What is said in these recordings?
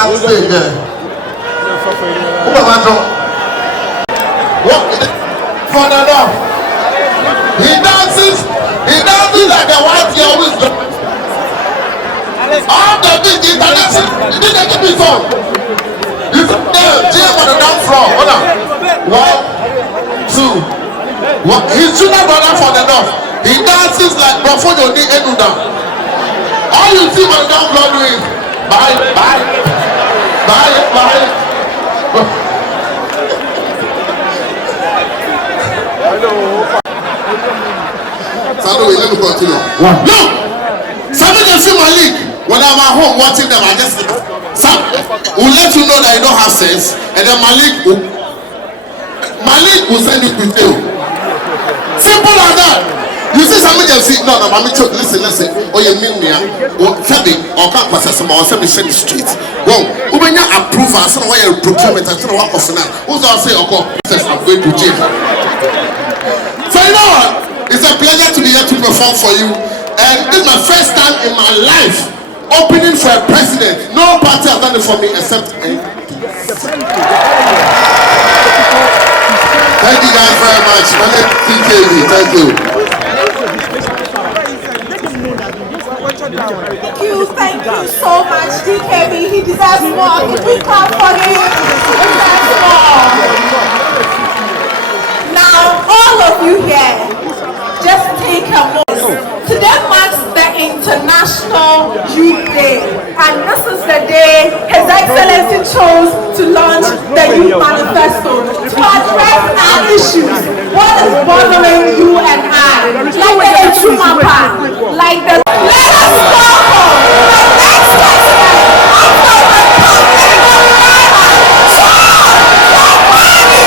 that stage there. What? For the Lord. He dances like a white girl with the all the big international. He didn't give me song. You there, jam on the dance floor. Hold on. 1, 2. His junior brother for the North. He dances like before you need Enuda. All you see on the dance floor doing bye. So let me continue. Look, somebody can see my league. When I'm at home watching them, I just will let you know that you don't have sense, and then Malik will send you to jail. Simple as that. You see somebody can see no, listen. Oh, you mean me? Something or can't pass some or something in the street. Well, when you approve us, some way procurement, I don't know what person. Who's all say, I'm going to jail. So you know what? It's a pleasure to be here to perform for you. And this is my first time in my life opening for a president. No party has done it for me except thank you guys very much. My name is TKB. Thank you. Thank you so much, TKB. He deserves more. If we clap for him, he deserves more. Now, all of you here, just take a moment. Today marks the International Youth Day, and this is the day His Excellency chose to launch the Youth Manifesto to address our issues. What is bothering you and I? Like the Echumapa, like the let us welcome the next president of the Republic of Ghana, John Mahama.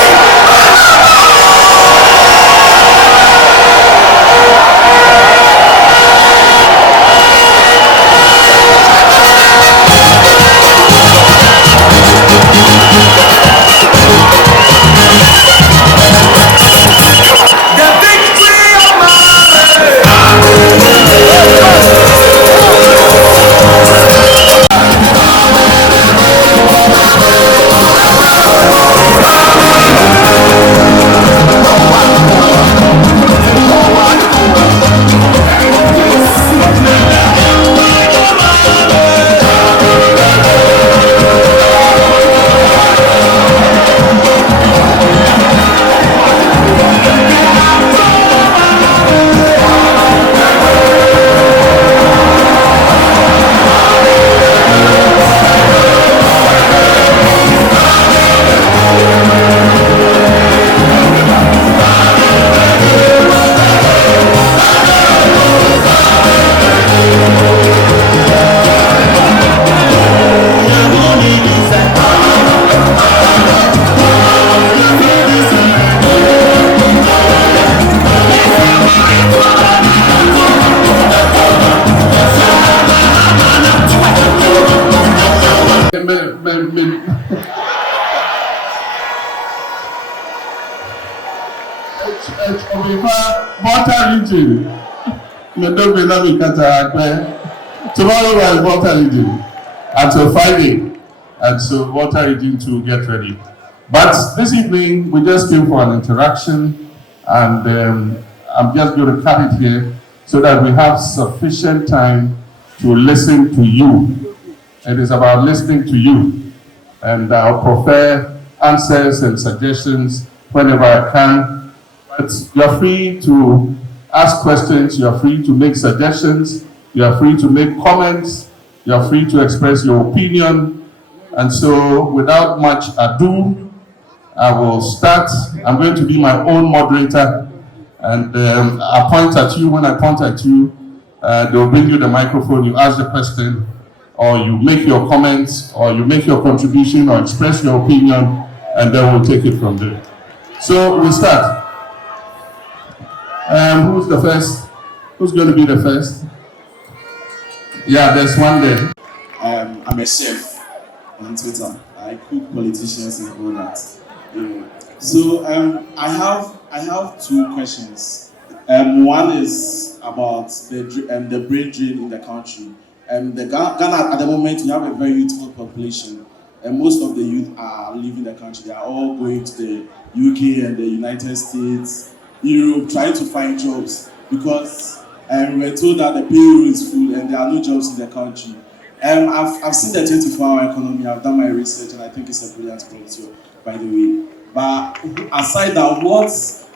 Tomorrow we are water reading until Friday, and so water reading to get ready. But this evening we just came for an interaction, and I'm just going to cut it here so that we have sufficient time to listen to you. It is about listening to you, and I'll prefer answers and suggestions whenever I can. But you're free to ask questions, you're free to make suggestions, you are free to make comments, you are free to express your opinion. And so without much ado, I will start. I'm going to be my own moderator, and I'll point at you. When I point at you, they'll bring you the microphone, you ask the question, or you make your comments, or you make your contribution, or express your opinion, and then we'll take it from there. So we'll start. Who's the first? Who's going to be the first? Yeah, there's one there. I'm a chef on Twitter. I cook politicians and all that. So I have two questions. One is about the brain drain in the country. The Ghana at the moment, we have a very youthful population, and most of the youth are leaving the country. They are all going to the UK and the United States, Europe, trying to find jobs because we were told that the payroll is full and there are no jobs in the country. I've seen the 24-hour economy. I've done my research, and I think it's a brilliant policy, by the way. But aside that, what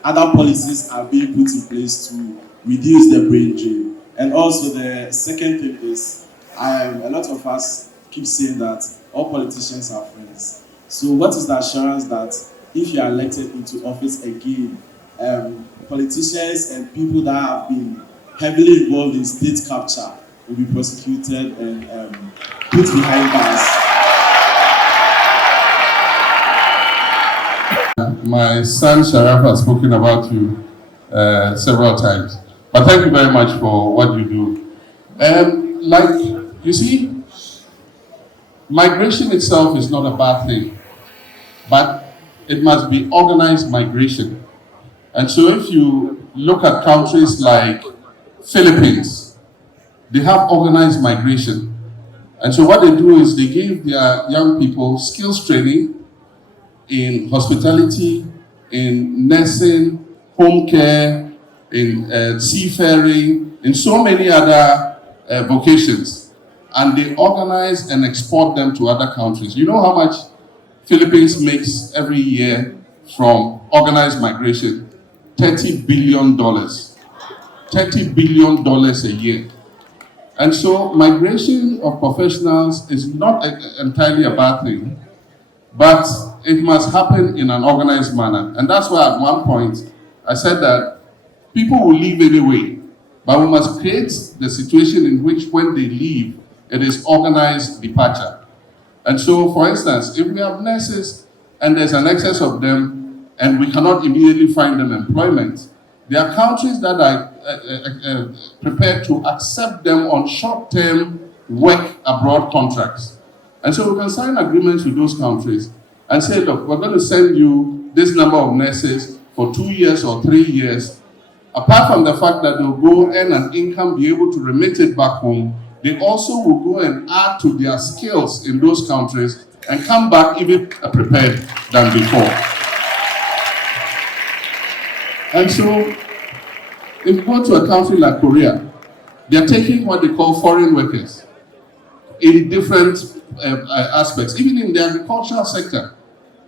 other policies are being put in place to reduce the brain drain? And also the second thing is, a lot of us keep saying that all politicians are friends. So what is the assurance that if you are elected into office again, politicians and people that have been heavily involved in state capture will be prosecuted and put behind bars? My son Sharaf has spoken about you several times. But thank you very much for what you do. Like, you see, migration itself is not a bad thing, but it must be organized migration. And so if you look at countries like Philippines, they have organized migration. And so what they do is they give their young people skills training in hospitality, in nursing, home care, in seafaring, in so many other vocations. And they organize and export them to other countries. You know how much Philippines makes every year from organized migration? $30 billion. $30 billion a year. And so migration of professionals is not entirely a bad thing, but it must happen in an organized manner. And that's why at one point I said that people will leave anyway, but we must create the situation in which when they leave, it is organized departure. And so, for instance, if we have nurses and there's an excess of them and we cannot immediately find them employment, there are countries that are prepared to accept them on short-term work abroad contracts. And so we can sign agreements with those countries and say, look, we're going to send you this number of nurses for 2 years or 3 years. Apart from the fact that they'll go earn an income, be able to remit it back home, they also will go and add to their skills in those countries and come back even prepared than before. And so, if you go to a country like Korea, they're taking what they call foreign workers in different aspects, even in the agricultural sector,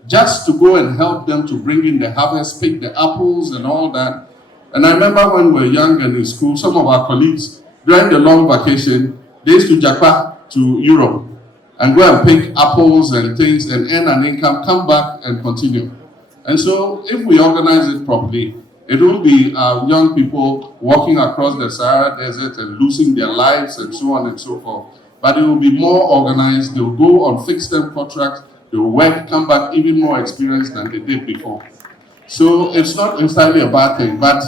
just to go and help them to bring in the harvest, pick the apples and all that. And I remember when we were young and in school, some of our colleagues, during the long vacation, they used to japa to Europe and go and pick apples and things and earn an income, come back and continue. And so if we organize it properly, it will be young people walking across the Sahara Desert and losing their lives and so on and so forth. But it will be more organized. They will go on fixed-term contracts. They will work, come back even more experienced than they did before. So it's not entirely a bad thing, but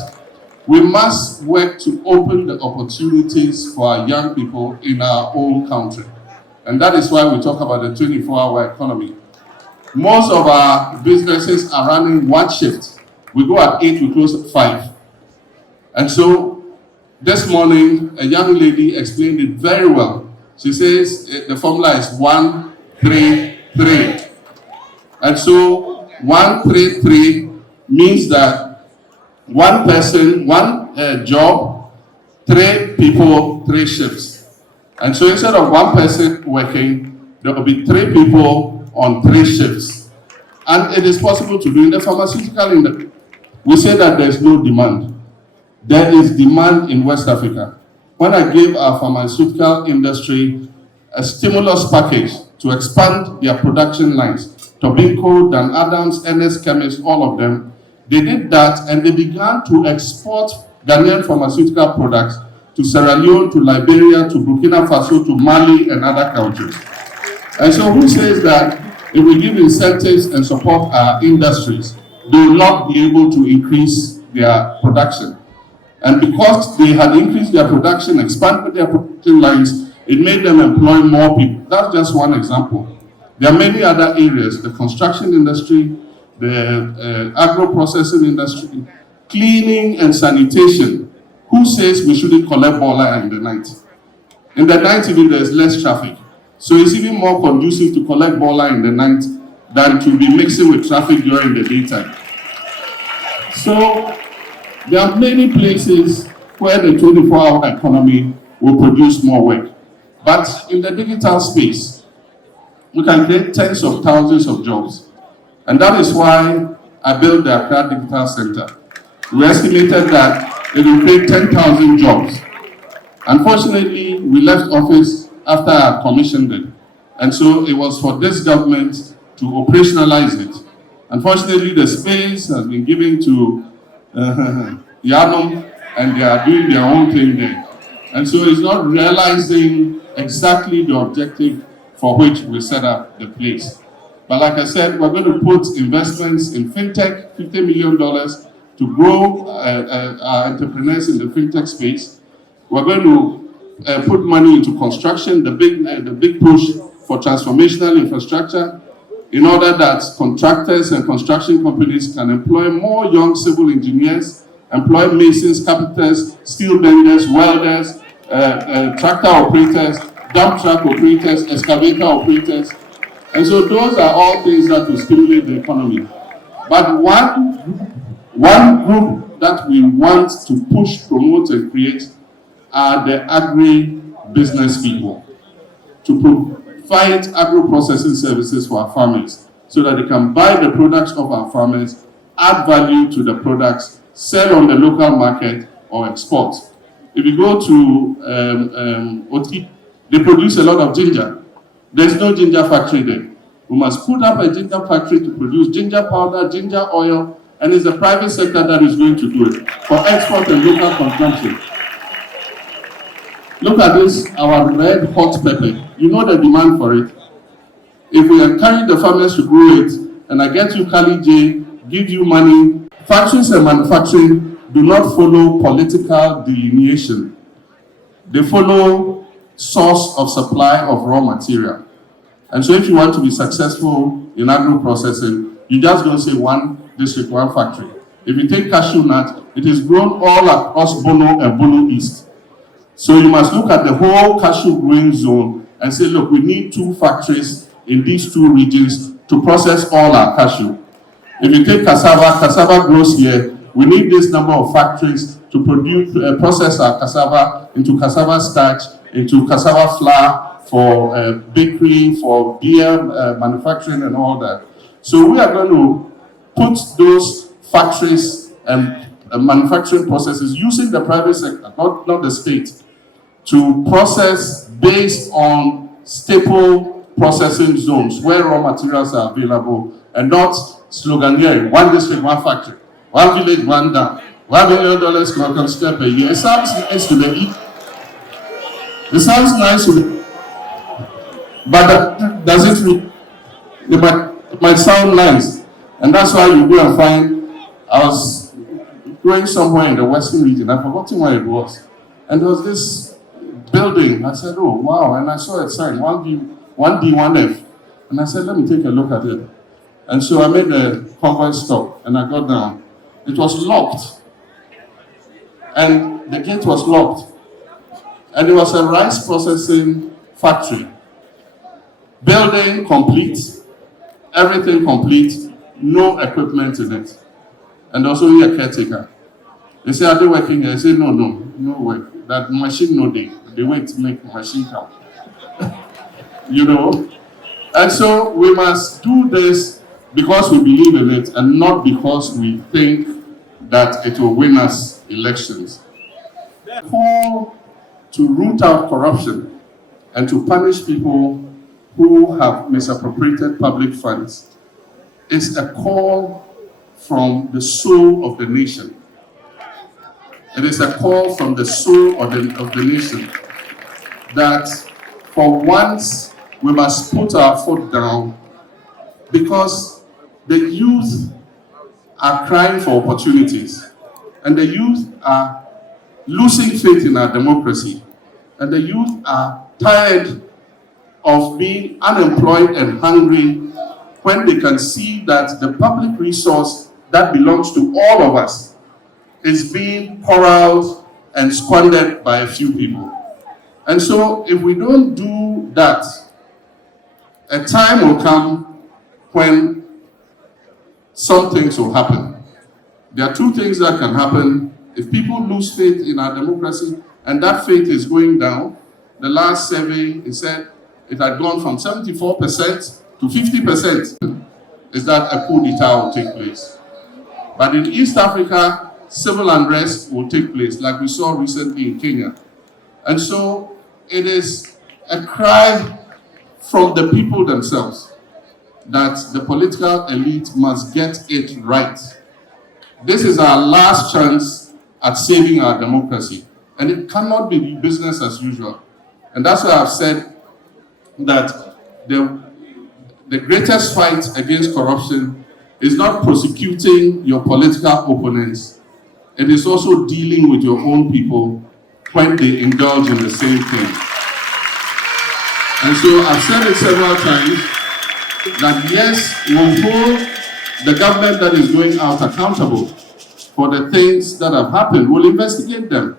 we must work to open the opportunities for our young people in our own country. And that is why we talk about the 24-hour economy. Most of our businesses are running one shift. We go at 8, we close at 5. And so this morning, a young lady explained it very well. She says the formula is 1, 3, 3. And so 1, 3, 3 means that one person, one job, 3 people, 3 shifts. And so instead of one person working, there will be 3 people on 3 shifts. And it is possible to do in the pharmaceutical industry. We say that there is no demand. There is demand in West Africa. When I gave our pharmaceutical industry a stimulus package to expand their production lines, Tobacco, Dan Adams, NS Chemist, all of them, they did that and they began to export Ghanaian pharmaceutical products to Sierra Leone, to Liberia, to Burkina Faso, to Mali, and other countries. And so who says that if we give incentives and support our industries, they will not be able to increase their production? And because they had increased their production, expanded their production lines, it made them employ more people. That's just one example. There are many other areas, the construction industry, the agro-processing industry, cleaning and sanitation. Who says we shouldn't collect bola in the night? In the night, even there's less traffic. So it's even more conducive to collect baller in the night than to be mixing with traffic during the daytime. So there are many places where the 24-hour economy will produce more work. But in the digital space, we can create tens of thousands of jobs. And that is why I built the ACCRA Digital Center. We estimated that it will create 10,000 jobs. Unfortunately, we left office after I commissioned it. And so it was for this government to operationalize it. Unfortunately, the space has been given to Yanum, and they are doing their own thing there. And so it's not realizing exactly the objective for which we set up the place. But like I said, we're going to put investments in fintech, $50 million to grow our entrepreneurs in the fintech space. We're going to put money into construction, the big push for transformational infrastructure, in order that contractors and construction companies can employ more young civil engineers, employ masons, carpenters, steel benders, welders, tractor operators, dump truck operators, excavator operators. And so those are all things that will stimulate the economy. But one group that we want to push, promote, and create are the agri-business people, to provide agro-processing services for our farmers so that they can buy the products of our farmers, add value to the products, sell on the local market, or export. If you go to Oti, they produce a lot of ginger. There's no ginger factory there. We must put up a ginger factory to produce ginger powder, ginger oil, and it's the private sector that is going to do it for export and local consumption. Look at this, our red hot pepper. You know the demand for it. If we encourage the farmers to grow it, and I get you Kali J, give you money, factories and manufacturing do not follow political delineation. They follow source of supply of raw material. And so if you want to be successful in agro-processing, you just don't say one district, one factory. If you take cashew nut, it is grown all across Bono and Bono East. So you must look at the whole cashew growing zone and say, look, we need 2 factories in these 2 regions to process all our cashew. If you take cassava grows here, we need this number of factories to produce, process our cassava into cassava starch, into cassava flour for bakery, for beer manufacturing and all that. So we are going to put those factories and manufacturing processes using the private sector, not the state, to process based on staple processing zones where raw materials are available, and not sloganeering, one district, one factory, one village, one dam, $1 million consumed per year. It sounds nice to the It sounds nice to the but does it might sound nice. And that's why you go and find, I was going somewhere in the western region, I've forgotten where it was. And there was this building. I said, oh wow, and I saw a sign, 1D, 1F. And I said, let me take a look at it. And so I made a convoy stop and I got down. It was locked. And the gate was locked. And it was a rice processing factory. Building complete, everything complete, no equipment in it. And also a caretaker. They say, are they working here? I say, no work. That machine no day. They wait to make machine come. You know? And so we must do this because we believe in it and not because we think that it will win us elections. The call to root out corruption and to punish people who have misappropriated public funds is a call from the soul of the nation. It is a call from the soul of the nation that for once we must put our foot down, because the youth are crying for opportunities, and the youth are losing faith in our democracy, and the youth are tired of being unemployed and hungry when they can see that the public resource that belongs to all of us is being poured out and squandered by a few people. And so if we don't do that, a time will come when some things will happen. There are two things that can happen. If people lose faith in our democracy, and that faith is going down, the last survey, it said it had gone from 74% to 50%, is that a coup d'etat will take place. But in East Africa, civil unrest will take place, like we saw recently in Kenya. And so it is a cry from the people themselves that the political elite must get it right. This is our last chance at saving our democracy. And it cannot be business as usual. And that's why I've said that the greatest fight against corruption is not prosecuting your political opponents. It is also dealing with your own people when they indulge in the same thing. And so I've said it several times that yes, we'll hold the government that is going out accountable for the things that have happened. We'll investigate them.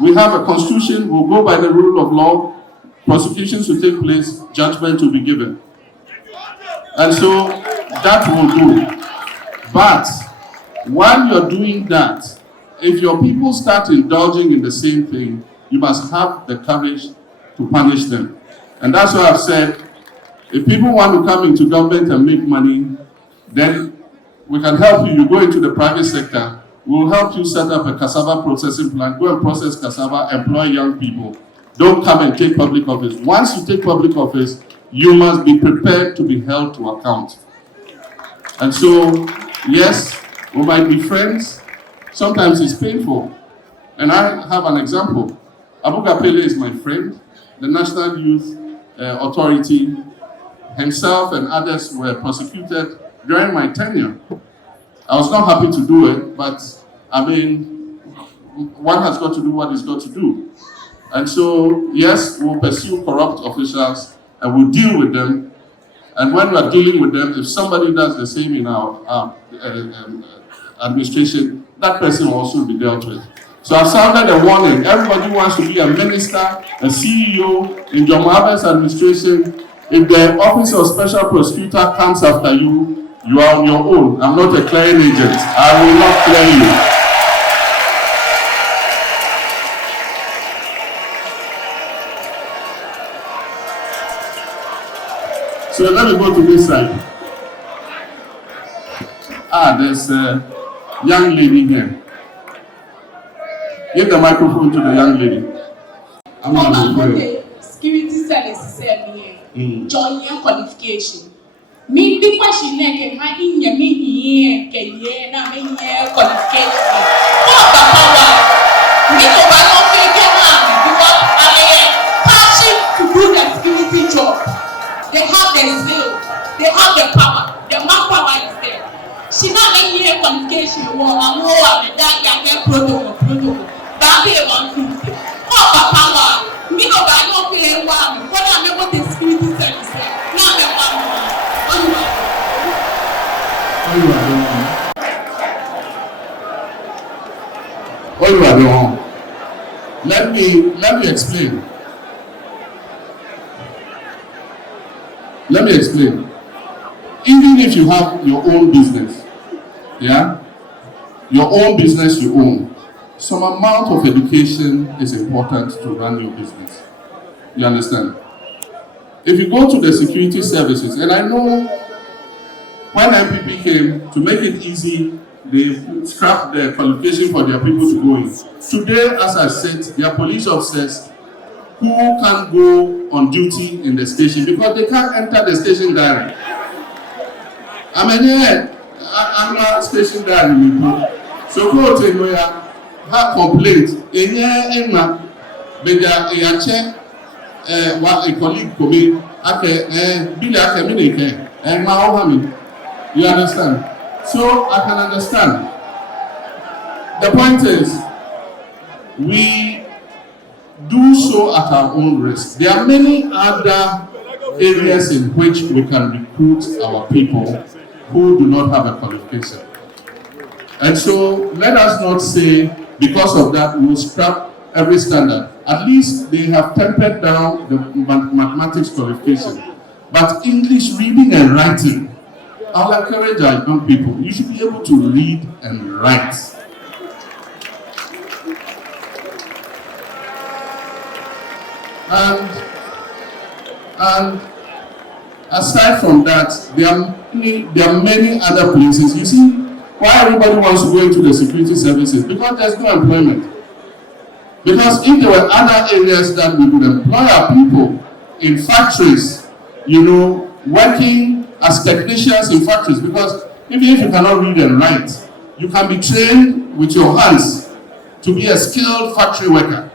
We have a constitution, we'll go by the rule of law, prosecutions will take place, judgment will be given. And so that will do. But while you're doing that, if your people start indulging in the same thing, you must have the courage to punish them. And that's why I've said, if people want to come into government and make money, then we can help you. You go into the private sector, we'll help you set up a cassava processing plant, go and process cassava, employ young people. Don't come and take public office. Once you take public office, you must be prepared to be held to account. And so, yes, we might be friends. Sometimes it's painful. And I have an example. Abu Gapele is my friend. The National Youth Authority, himself and others were prosecuted during my tenure. I was not happy to do it, but I mean, one has got to do what he's got to do. And so, yes, we'll pursue corrupt officials and we'll deal with them. And when we're dealing with them, if somebody does the same in our administration, that person will also be dealt with. So I've sounded a warning. Everybody wants to be a minister, a CEO in John Mahaba's administration. If the office of special prosecutor comes after you, you are on your own. I'm not a clearing agent. I will not clear you. So let me go to this side. There's a young lady here. Give the microphone to the young lady. I'm not going to security service said me. Join your qualification. Me the question like my in your me here na me here qualification. What power? Me no ba no fit get man because I passion to do the security job. They have the skill, they have the power, the manpower is there. She not me here qualification. I'm more that get protocol. That be 150. What power? Me no ba no fit one. What am I able to security service? Now me one. What you are doing? Let me explain. Let me explain. Even if you have your own business, yeah, your own business you own, some amount of education is important to run your business. You understand? If you go to the security services, and I know when MPP came, to make it easy, they scrapped the qualification for their people to go in. Today, as I said, there are police officers who can't go on duty in the station because they can't enter the station diary. I'm not station diary. So go to Noya, have complaint. Check what a colleague come in. You understand? So I can understand. The point is, we do so at our own risk. There are many other areas in which we can recruit our people who do not have a qualification. And so let us not say, because of that, we will scrap every standard. At least they have tempered down the mathematics qualification. But English reading and writing, I'll encourage our young people, you should be able to read and write. And aside from that, there are many other places. You see, why everybody wants to go into the security services? Because there's no employment. Because if there were other areas that we would employ our people in factories, you know, working as technicians in factories, because even if you cannot read and write, you can be trained with your hands to be a skilled factory worker.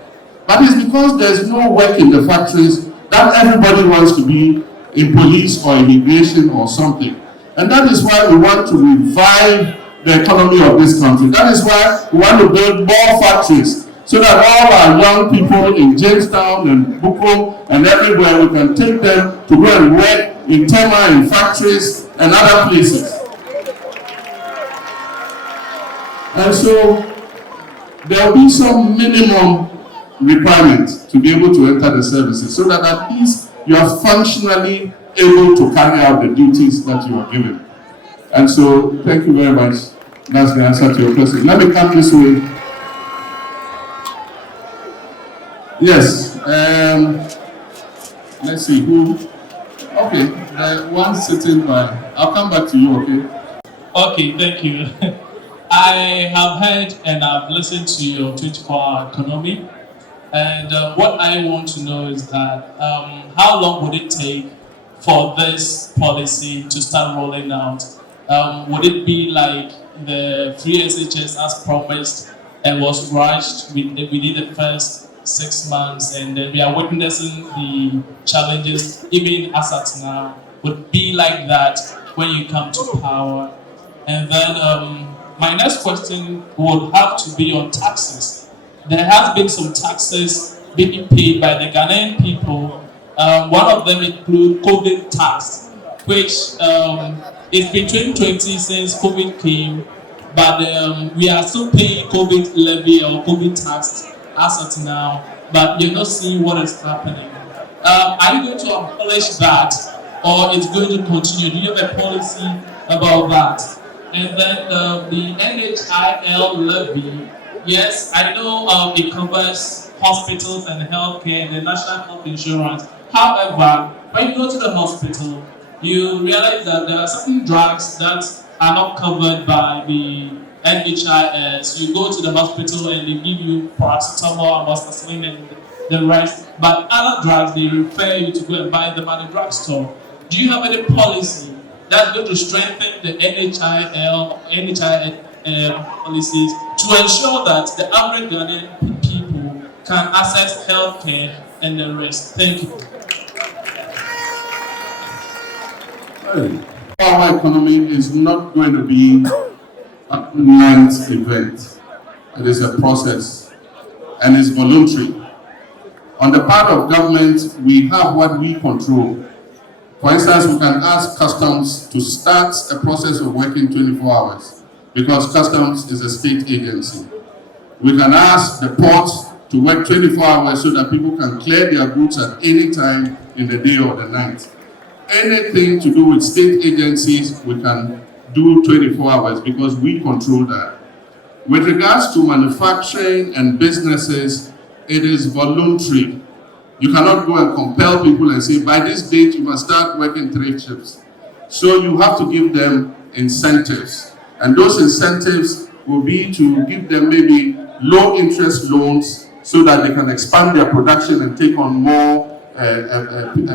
But it's because there's no work in the factories that everybody wants to be in police or immigration or something. And that is why we want to revive the economy of this country. That is why we want to build more factories, so that all our young people in Jamestown and Buko and everywhere, we can take them to go and work in Tema, in factories and other places. And so there will be some minimum requirements to be able to enter the services, so that at least you are functionally able to carry out the duties that you are given. And so thank you very much. That's the answer to your question. Let me come this way. Yes, let's see who. Okay, the one sitting by. I'll come back to you, okay? Okay, thank you. I have heard and I've listened to your 24-hour economy. And what I want to know is that how long would it take for this policy to start rolling out? Would it be like the free SHS as promised and was rushed within the first 6 months, and then we are witnessing the challenges even as at now? Would be like that when you come to power? And then my next question would have to be on taxes. There has been some taxes being paid by the Ghanaian people. One of them includes COVID tax, which it's been 2020 since COVID came, but we are still paying COVID levy or COVID tax as of now, but you're not seeing what is happening. Are you going to abolish that, or it's going to continue? Do you have a policy about that? And then the NHIL levy, yes, I know it covers hospitals and healthcare and the national health insurance. However, when you go to the hospital, you realize that there are certain drugs that are not covered by the NHIS. You go to the hospital and they give you paracetamol, amoxicillin, and the rest. But other drugs, they refer you to go and buy them at the drugstore. Do you have any policy that's going to strengthen the NHIS policies to ensure that the average Ghanaian people can access healthcare and the rest? Thank you. Our economy is not going to be a night event. It is a process, and it's voluntary. On the part of government, we have what we control. For instance, we can ask customs to start a process of working 24 hours because customs is a state agency. We can ask the port to work 24 hours so that people can clear their goods at any time in the day or the night. Anything to do with state agencies, we can do 24 hours because we control that. With regards to manufacturing and businesses, it is voluntary. You cannot go and compel people and say, by this date, you must start working 3 shifts. So you have to give them incentives. And those incentives will be to give them maybe low interest loans so that they can expand their production and take on more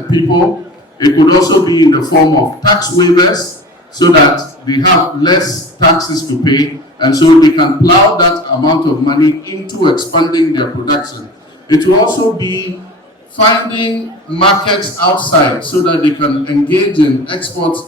people. It could also be in the form of tax waivers so that they have less taxes to pay, and so they can plow that amount of money into expanding their production. It will also be finding markets outside so that they can engage in export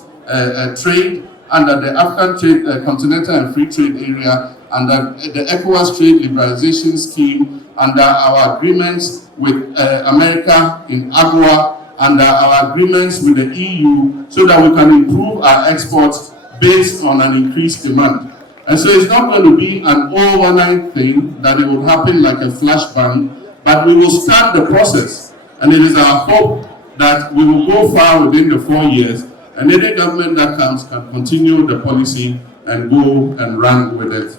trade under the African Trade, Continental and Free Trade Area, under the ECOWAS Trade Liberalization Scheme, under our agreements with America in ACCRA, under our agreements with the EU, so that we can improve our exports based on an increased demand. And so it's not going to be an overnight thing that it will happen like a flash bang, But we will start the process, and it is our hope that we will go far within the 4 years, and any government that comes can continue the policy and go and run with it.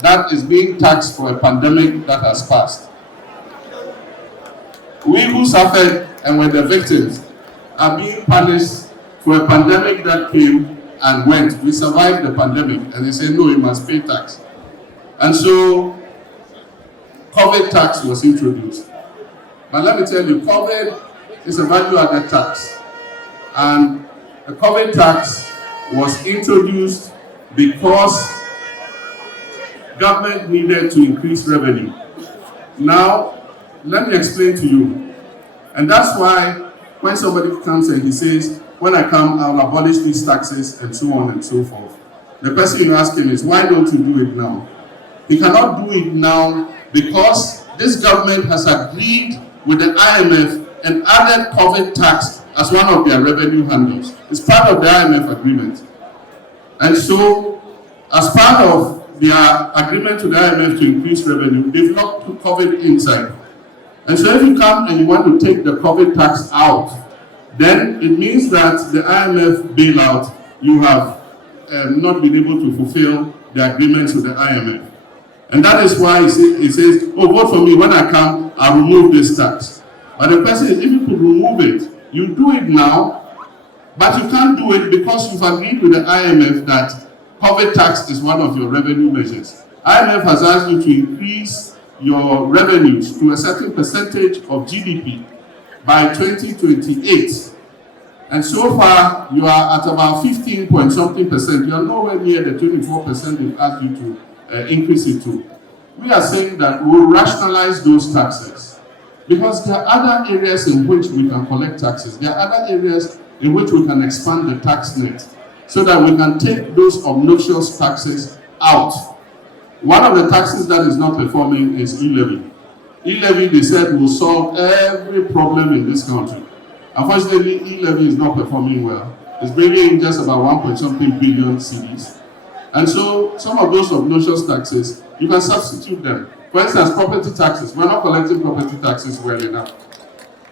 That is being taxed for a pandemic that has passed. We who suffered and were the victims are being punished for a pandemic that came and went. We survived the pandemic, and they say, no, you must pay tax. And so, COVID tax was introduced. But let me tell you, COVID is a value-added tax. And the COVID tax was introduced because government needed to increase revenue. Now, let me explain to you. And that's why when somebody comes and he says, when I come, I'll abolish these taxes and so on and so forth. The question you ask him is, why don't you do it now? He cannot do it now because this government has agreed with the IMF and added COVID tax as one of their revenue handles. It's part of the IMF agreement. And so, as part of their agreement to the IMF to increase revenue, they've locked COVID inside. And so if you come and you want to take the COVID tax out, then it means that the IMF bailout, you have not been able to fulfill the agreements with the IMF. And that is why he says, oh, vote for me, when I come, I'll remove this tax. But the question is, if you could remove it, you do it now, but you can't do it because you've agreed with the IMF that COVID tax is one of your revenue measures. IMF has asked you to increase your revenues to a certain percentage of GDP by 2028. And so far, you are at about 15 point something percent. You are nowhere near the 24% they've asked you to increase it to. We are saying that we'll rationalize those taxes because there are other areas in which we can collect taxes. There are other areas in which we can expand the tax net so that we can take those obnoxious taxes out. One of the taxes that is not performing is e-levy. E-levy, they said, will solve every problem in this country. Unfortunately, e-levy is not performing well. It's bringing in just about 1 point something billion cedis. And so, some of those obnoxious taxes, you can substitute them. For instance, property taxes. We're not collecting property taxes well enough.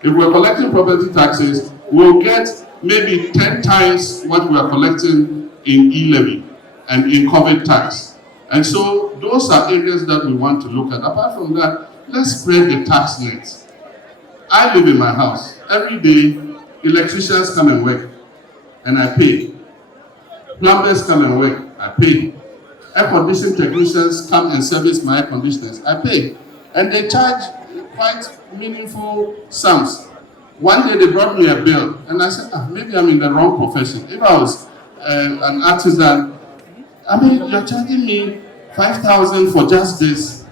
If we're collecting property taxes, we'll get maybe 10 times what we are collecting in e-levy and in COVID tax. And so, those are areas that we want to look at. Apart from that, let's spread the tax net. I live in my house. Every day, electricians come and work, and I pay. Plumbers come and work, I pay. Air conditioning technicians come and service my air conditioners, I pay. And they charge quite meaningful sums. One day they brought me a bill, and I said, maybe I'm in the wrong profession. If I was an artisan, you're charging me 5,000 for just this.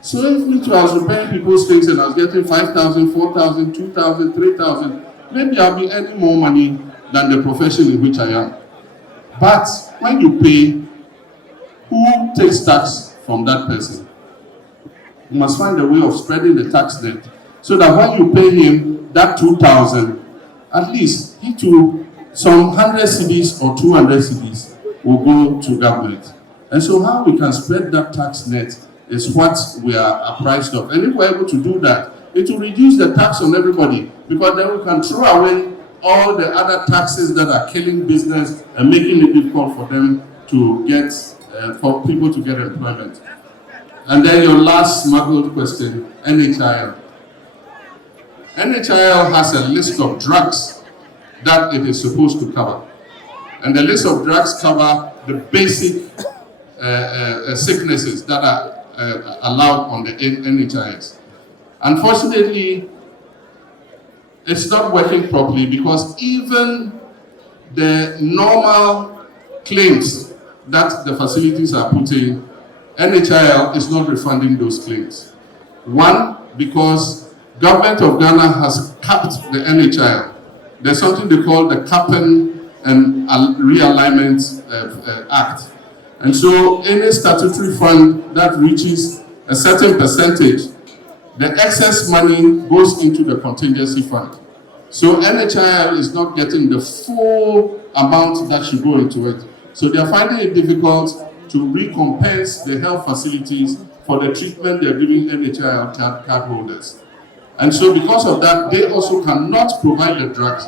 So if I was repairing people's things and I was getting 5,000, 4,000, 2,000, 3,000, maybe I'll be earning more money than the profession in which I am. But when you pay, who takes tax from that person? You must find a way of spreading the tax net so that when you pay him that 2,000, at least he too, some 100 cedis or 200 cedis will go to government. And so how we can spread that tax net is what we are apprised of. And if we're able to do that, it will reduce the tax on everybody, because then we can throw away all the other taxes that are killing business and making it difficult for them to get, for people to get employment. And then your last smuggled question, NHIL. NHIL has a list of drugs that it is supposed to cover. And the list of drugs cover the basic sicknesses that are allowed on the NHIS. Unfortunately, it's not working properly because even the normal claims that the facilities are putting, NHIL is not refunding those claims. One, because government of Ghana has capped the NHIL. There's something they call the Capping and Realignment Act. And so any statutory fund that reaches a certain percentage, the excess money goes into the contingency fund. So NHIL is not getting the full amount that should go into it. So they're finding it difficult to recompense the health facilities for the treatment they're giving NHIL card holders. And so because of that, they also cannot provide the drugs.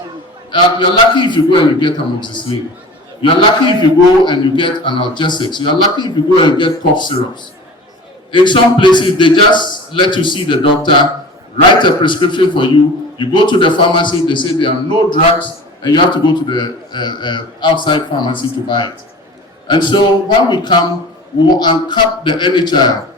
You're lucky if you go and you get amoxicillin. You're lucky if you go and you get analgesics. You're lucky if you go and get cough syrups. In some places, they just let you see the doctor, write a prescription for you. You go to the pharmacy, they say there are no drugs, and you have to go to the outside pharmacy to buy it. And so when we come, we will uncap the NHIL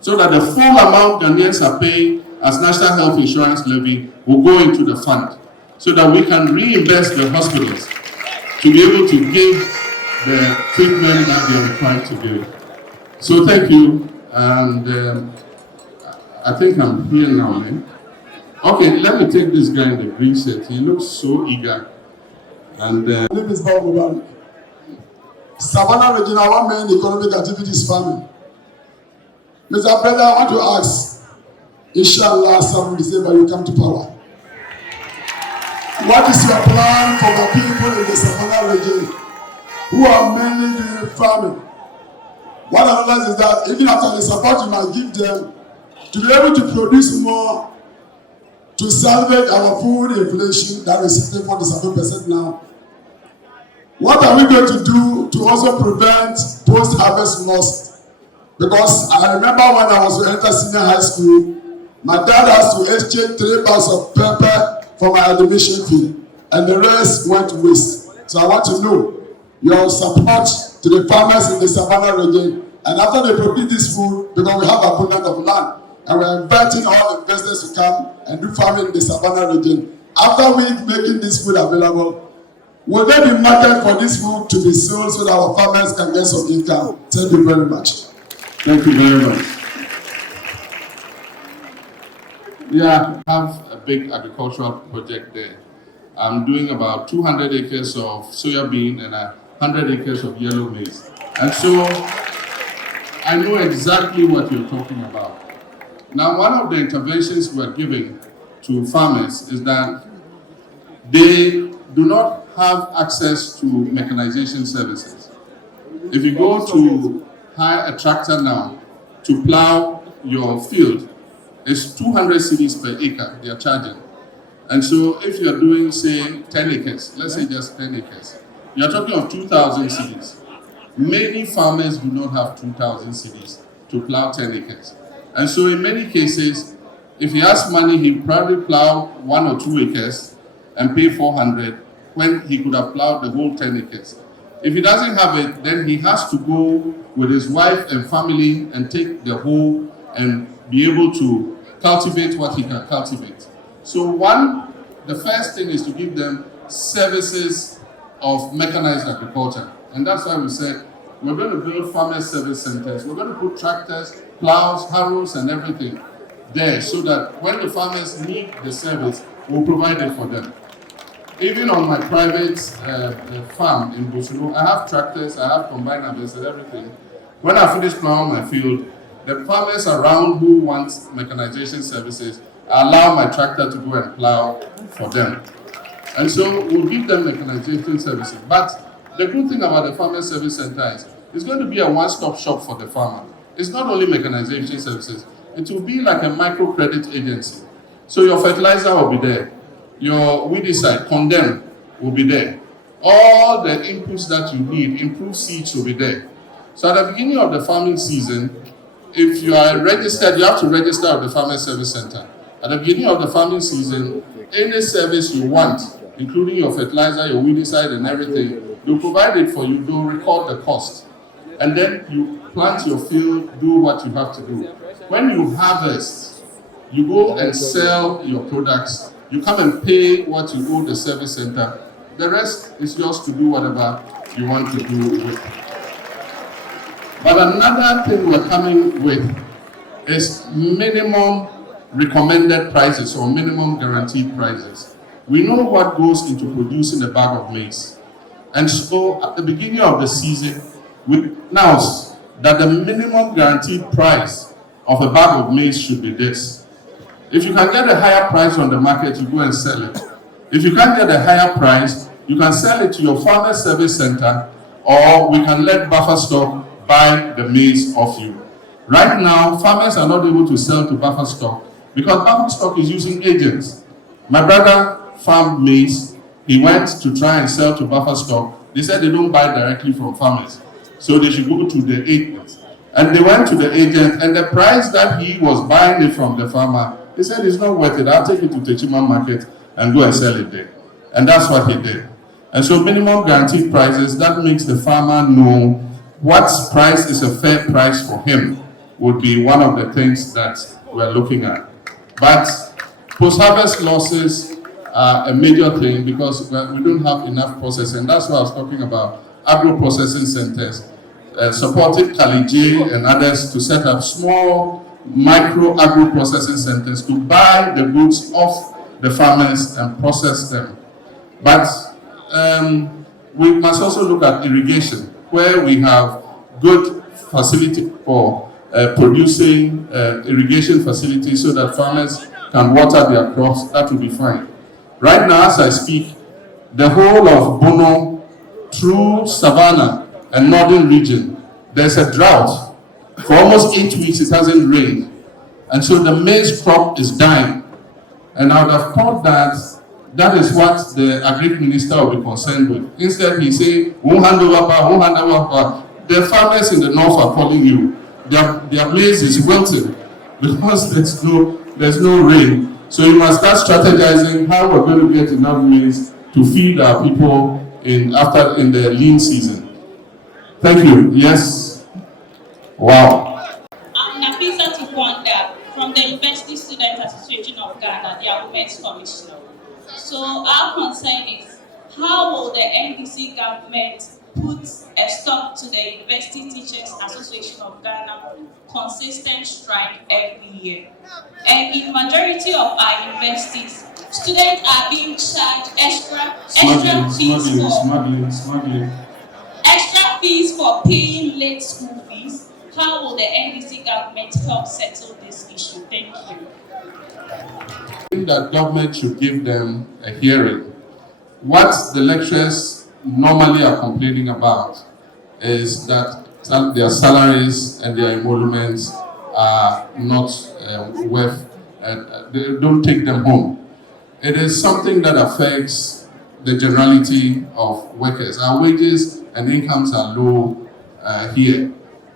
so that the full amount Ghanaians are paying as National Health Insurance Levy will go into the fund so that we can reimburse the hospitals to be able to give the treatment that they are required to give. So thank you, and I think I'm here now, man. Okay, let me take this guy in the green shirt. He looks so eager. And my name is Bob Obari. Savannah Regional, one main economic activities farming. Mr. President, I want to ask, inshallah, 7 December you come to power. What is your plan for the people in the Savannah region who are mainly doing farming? What I realize is that even after the support you might give them to be able to produce more to salvage our food inflation that is sitting 47% now. What are we going to do to also prevent post-harvest loss? Because I remember when I was to enter senior high school, my dad has to exchange 3 bags of pepper for my admission fee, and the rest went to waste. So I want to know your support to the farmers in the Savannah region, and after they produce this food, because we have abundance of land, and we're inviting all investors to come and do farming in the Savannah region. After we making this food available, will there be market for this food to be sold so that our farmers can get some income? Thank you very much. thank you very much. Yeah, I have a big agricultural project there. I'm doing about 200 acres of soya bean and 100 acres of yellow maize. And so I know exactly what you're talking about. Now, one of the interventions we're giving to farmers is that they do not have access to mechanization services. If you go to hire a tractor now to plow your field, it's 200 cedis per acre they are charging. And so if you're doing, say, 10 acres, let's say just 10 acres, you're talking of 2,000 cedis. Many farmers do not have 2,000 cedis to plow 10 acres. And so in many cases, if he has money, he'll probably plow 1 or 2 acres and pay 400 when he could have plowed the whole 10 acres. If he doesn't have it, then he has to go with his wife and family and take the hoe and be able to cultivate what he can cultivate. So the first thing is to give them services of mechanized agriculture. And that's why we said, we're going to build farmer service centers. We're going to put tractors, plows, harrows, and everything there so that when the farmers need the service, we'll provide it for them. Even on my private farm in Busuru, I have tractors, I have combine harvesters, everything. When I finish plowing my field, the farmers around who want mechanization services, I allow my tractor to go and plow for them. And so we'll give them mechanization services. But the good thing about the Farmer Service Center is it's going to be a one-stop shop for the farmer. It's not only mechanization services, it will be like a microcredit agency. So your fertilizer will be there. Your weedicide, condemn, will be there. All the inputs that you need, improved seeds will be there. So at the beginning of the farming season, if you are registered, you have to register at the Farmer Service Center. At the beginning of the farming season, any service you want, including your fertilizer, your weedicide and everything, they'll provide it for you, they'll record the cost. And then you plant your field, do what you have to do. When you harvest, you go and sell your products, you come and pay what you owe the service center. The rest is yours to do whatever you want to do with. But another thing we're coming with is minimum recommended prices or minimum guaranteed prices. We know what goes into producing a bag of maize. And so at the beginning of the season, we announce that the minimum guaranteed price of a bag of maize should be this. If you can get a higher price on the market, you go and sell it. If you can't get a higher price, you can sell it to your farmer service center, or we can let buffer stock buy the maize off you. Right now, farmers are not able to sell to buffer stock because buffer stock is using agents. My brother farmed maize. He went to try and sell to buffer stock. They said they don't buy directly from farmers, so they should go to the agents. And they went to the agent, and the price that he was buying it from the farmer, he said it's not worth it. I'll take it to Techima Market and go and sell it there. And that's what he did. And so minimum guaranteed prices, that makes the farmer know what price is a fair price for him, would be one of the things that we're looking at. But post-harvest losses are a major thing because we don't have enough processing. That's what I was talking about, agro-processing centers, supported Kalije and others to set up small micro agro-processing centers to buy the goods off the farmers and process them. But we must also look at irrigation, where we have good facility for producing irrigation facilities so that farmers can water their crops. That will be fine. Right now, as I speak, the whole of Bono through Savannah and northern region, there's a drought. For almost 8 weeks, it hasn't rained. And so the maize crop is dying. And I would have thought that is what the agri minister will be concerned with. Instead, he say, won't hand over. The farmers in the north are calling you. Their maize is wilting because there's no rain. So you must start strategizing how we're going to get enough maize to feed our people in the lean season. Thank you. Yes. Wow. I'm Nafisa Tikwanda from the University Student Association of Ghana, the Women's Commissioner. So our concern is, how will the NDC government put a stop to the University Teachers Association of Ghana consistent strike every year? And in majority of our universities, students are being charged extra fees for paying late school fees. How will the NDC government help settle this issue? Thank you. I think that government should give them a hearing. What the lecturers normally are complaining about is that their salaries and their emoluments are not worth, they don't take them home. It is something that affects the generality of workers. Our wages and incomes are low here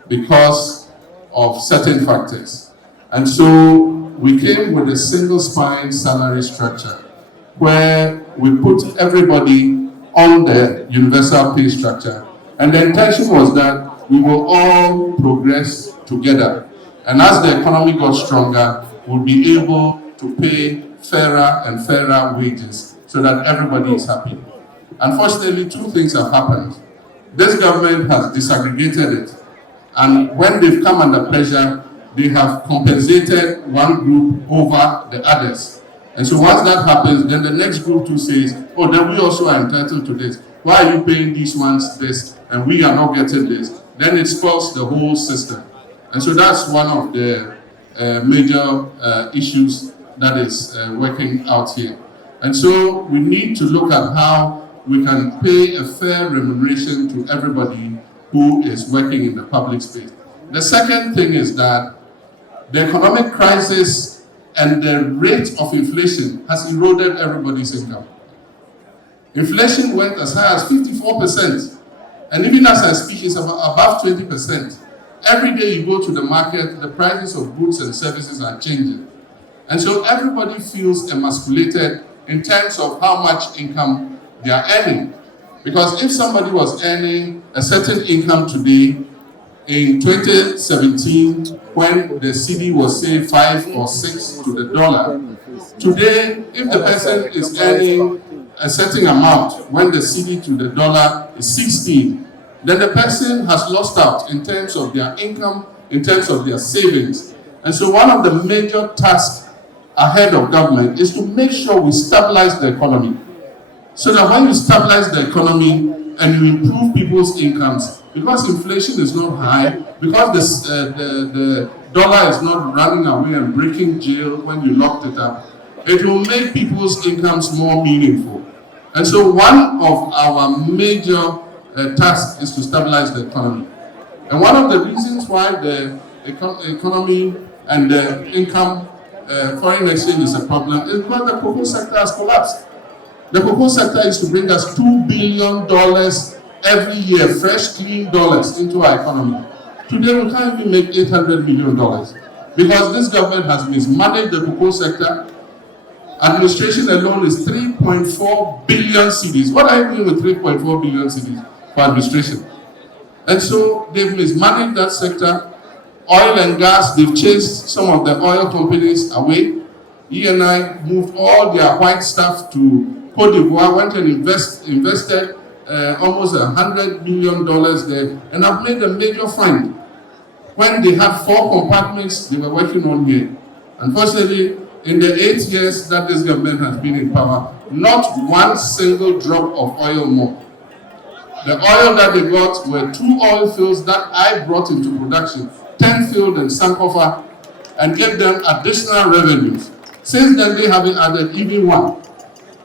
because of certain factors. And so we came with a single spine salary structure where we put everybody on the universal pay structure. And the intention was that we will all progress together. And as the economy got stronger, we'll be able to pay fairer and fairer wages so that everybody is happy. Unfortunately, two things have happened. This government has disaggregated it. And when they've come under pressure, they have compensated one group over the others. And so once that happens, then the next group too says, oh, then we also are entitled to this. Why are you paying these ones this and we are not getting this? Then it spoils the whole system. And so that's one of the major issues that is working out here. And so we need to look at how we can pay a fair remuneration to everybody who is working in the public space. The second thing is that the economic crisis and the rate of inflation has eroded everybody's income. Inflation went as high as 54%, and even as I speak, it's above 20%. Every day you go to the market, the prices of goods and services are changing. And so everybody feels emasculated in terms of how much income they are earning. Because if somebody was earning a certain income today, in 2017, when the cedi was say 5 or 6 to the dollar, today, if the person is earning a certain amount, when the cedi to the dollar is 16, then the person has lost out in terms of their income, in terms of their savings. And so one of the major tasks ahead of government is to make sure we stabilize the economy. So that when you stabilize the economy and you improve people's incomes, because inflation is not high, because the dollar is not running away and breaking jail when you locked it up, it will make people's incomes more meaningful. And so one of our major tasks is to stabilize the economy. And one of the reasons why the economy and the income foreign exchange is a problem is because the cocoa sector has collapsed. The cocoa sector is to bring us $2 billion every year, fresh, clean dollars into our economy. Today, we can't even make $800 million because this government has mismanaged the cocoa sector. Administration alone is 3.4 billion cedis. What are you doing with 3.4 billion cedis for administration? And so they've mismanaged that sector. Oil and gas, they've chased some of the oil companies away. E&I moved all their white stuff to Cote d'Ivoire, went and invested almost $100 million there, and have made a major find. When they had 4 compartments they were working on here. Unfortunately, in the 8 years that this government has been in power, not one single drop of oil more. The oil that they got were 2 oil fields that I brought into production, 10 field and Sankofa, and get them additional revenues. Since then, they haven't added even one.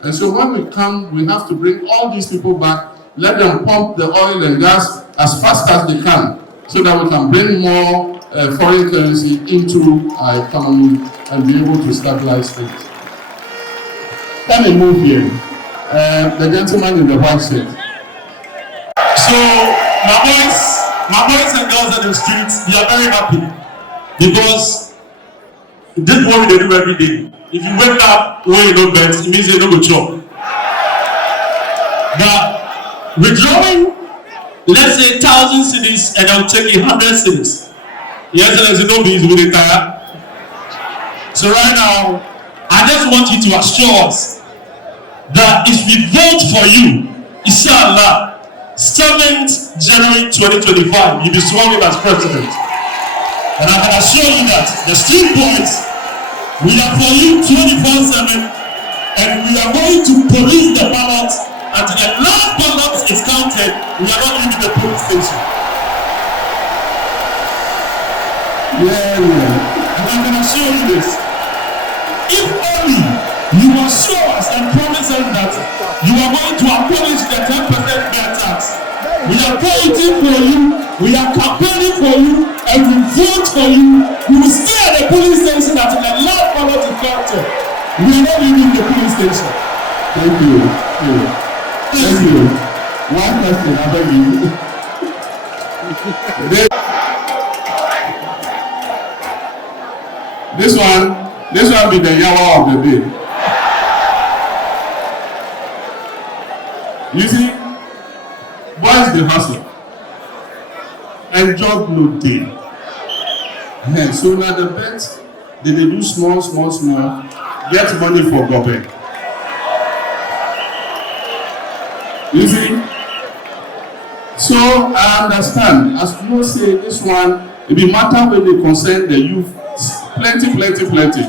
And so when we come, we have to bring all these people back, let them pump the oil and gas as fast as they can, so that we can bring more foreign currency into our economy and be able to stabilize things. Can we move here? The gentleman in the white shirt. So my boys and girls on the streets, they are very happy because this is what they do every day. If you wake up when you don't bet, it means you don't go chop. But withdrawing, let's say 1,000 cedis, and I'll take 100 cedis. Yes, there's no bees with the tire. So right now, I just want you to assure us that if we vote for you, inshallah, 7th January 2025, you'll be sworn in as president. And I can assure you that the street boys, we are for you 24/7, and we are going to police the ballot until the last ballot is counted. We are not leaving the police station. Yeah. And I can assure you this. If only you assure us and promise us that you are going to abolish the 10% fair tax. We are voting for you, we are campaigning for you, and we vote for you. We will stay at the police station until the last ballot is counted. We are not leaving the police station. Thank you. Thank you. One question, I beg you. This one be the yawa of the day. You see, boys they hustle and job no day. So now the bet they do small, get money for government. You see? So I understand, as you say, this one, it be matter when they concern the youth, plenty.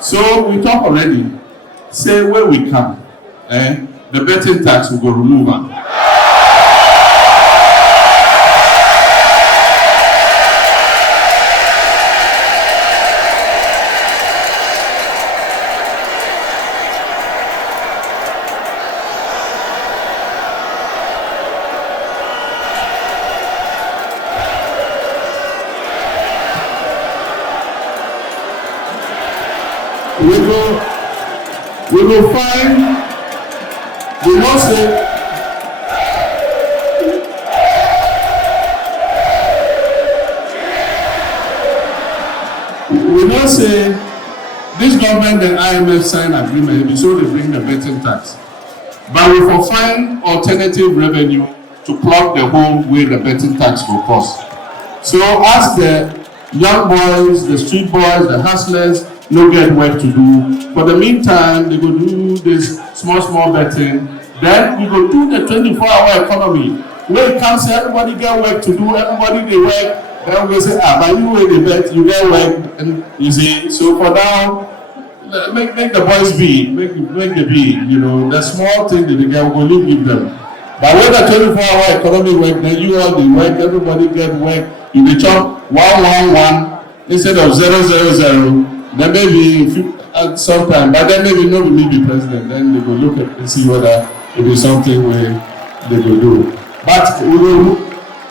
So we talk already, say where we come, the betting tax will go remove it. We will find, we must say, this government and IMF sign agreement, so they bring the betting tax. But we will find alternative revenue to plug the hole where the betting tax will cost. So as the young boys, the street boys, the hustlers, no get work to do. For the meantime, they go do this small betting. Then we go do the 24-hour economy. Where it comes, everybody get work to do, everybody they work. Then we say, by you way they bet, you get work. And you see, so for now, make the boys be, make the be, the small thing that they get, we'll give them. But when the 24-hour economy work, then you all the work, everybody get work. You be chop 111 instead of 000. Then maybe sometime, but then maybe nobody will be president. Then they go look at and see whether it is something where they will do. But we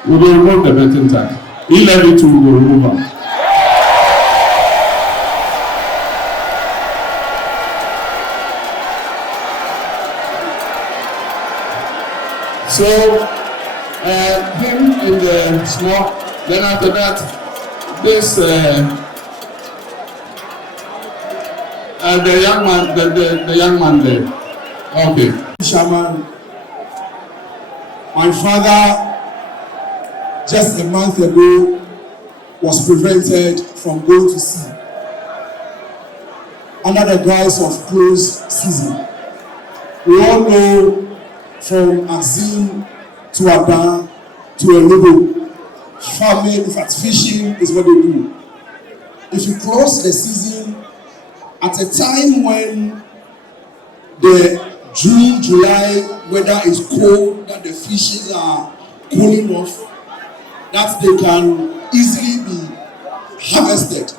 we will remove the betting tax. E-levy too, we will remove them. So, him in the small, then after that, this, the young man, the young man there. Okay. Chairman, my father, just a month ago, was prevented from going to sea under the guise of closed season. We all know from Azim to Aban to Elubo, farming, in fact, fishing is what they do. If you close the season at a time when the June, July weather is cold, that the fishes are cooling off, that they can easily be harvested.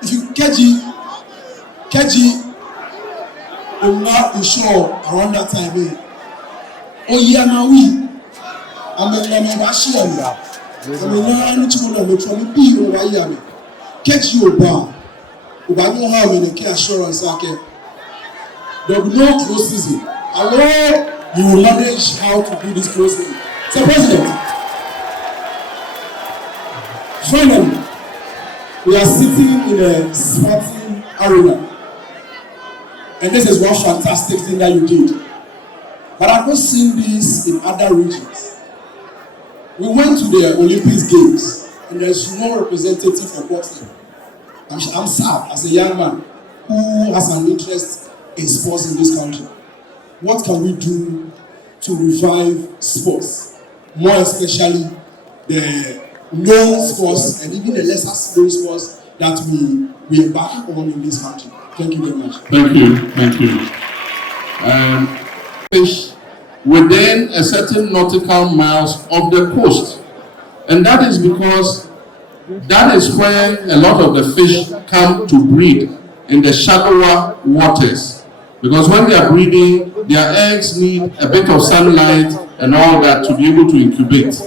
If you keji on the shore around that time, oh yeah, now we, I'm a Shia. Keji Oba, Oba how many care assurance there will be no close season. Although you will manage how to do this close season. So, President, finally, we are sitting in a sporting arena. And this is one fantastic thing that you did. But I've not seen this in other regions. We went to the Olympics Games, and there's no representative for boxing. I'm sad as a young man who has an interest in sports in this country. What can we do to revive sports, more especially the known sports and even the lesser known sports that we embark on in this country? Thank you very much. Thank you. Fish within a certain nautical miles of the coast, and that is because that is where a lot of the fish come to breed, in the shallower waters. Because when they are breeding, their eggs need a bit of sunlight and all that to be able to incubate.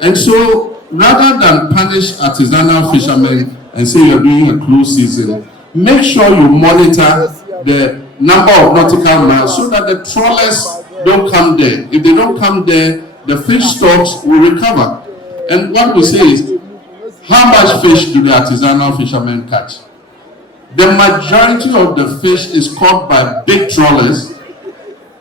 And so, rather than punish artisanal fishermen and say you're doing a close season, make sure you monitor the number of nautical miles so that the trawlers don't come there. If they don't come there, the fish stocks will recover. And what we say is, how much fish do the artisanal fishermen catch? The majority of the fish is caught by big trawlers,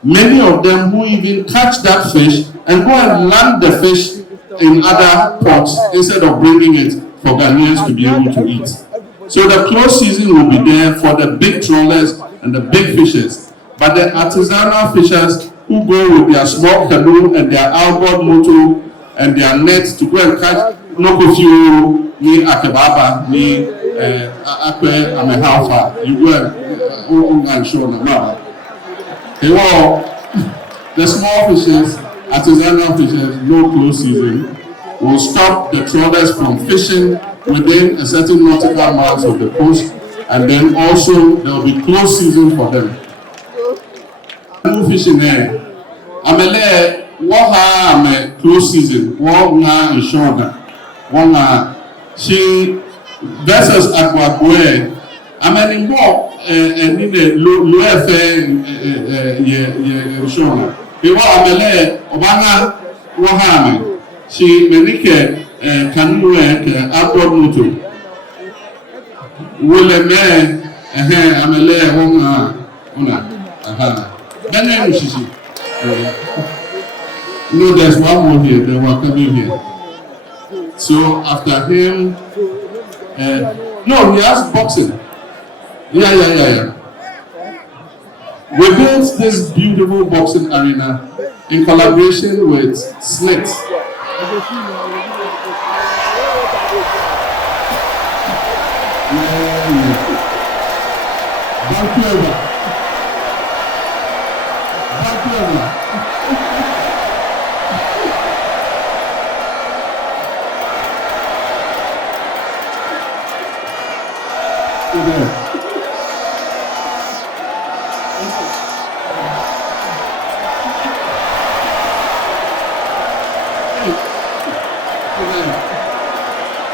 many of them who even catch that fish and go and land the fish in other ports instead of bringing it for Ghanaians to be able to eat. So the close season will be there for the big trawlers and the big fishers. But the artisanal fishers who go with their small canoe and their outboard motor and their nets to go and catch Nokofiu, ni Akebaba, ni Akwe Amehalfa, you go and show them out. The small fishers, artisanal fishers, no close season, will stop the trawlers from fishing within a certain nautical miles of the coast, and then also there will be close season for them. No fishing there. Amele, what am a close season? What na insurance? One she versus Aquaboy. I mean, more and in the low affair, insurance. He was Amele, Obana, Wahame. She Menike. Canoe and outboard motor. Will a man I'm a layer ona. Then no, there's one more here. They were coming here. So after him, no, he has boxing. Yeah. We built this beautiful boxing arena in collaboration with Slits.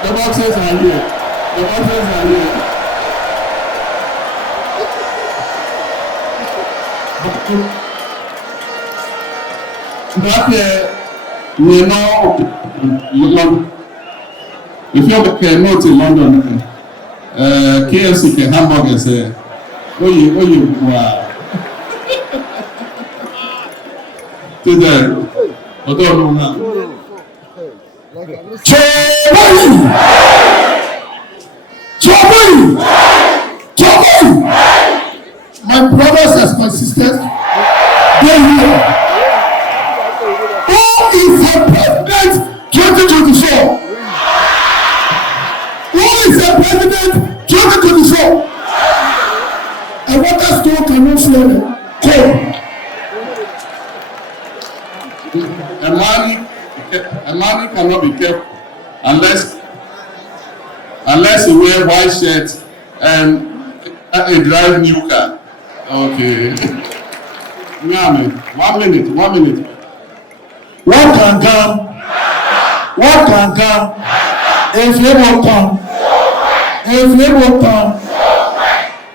The boxers are here. The boxers are here. That we know London. If you're not in London, KFC can hamburgers. Wow. Today, I don't know now. My brothers and my sisters, they here. Who is the president 2024? Who is the president 2024? A water store cannot flow. A man cannot be careful unless he wear white shirt and a drive new car. Okay. 1 minute. What can come? If you will come,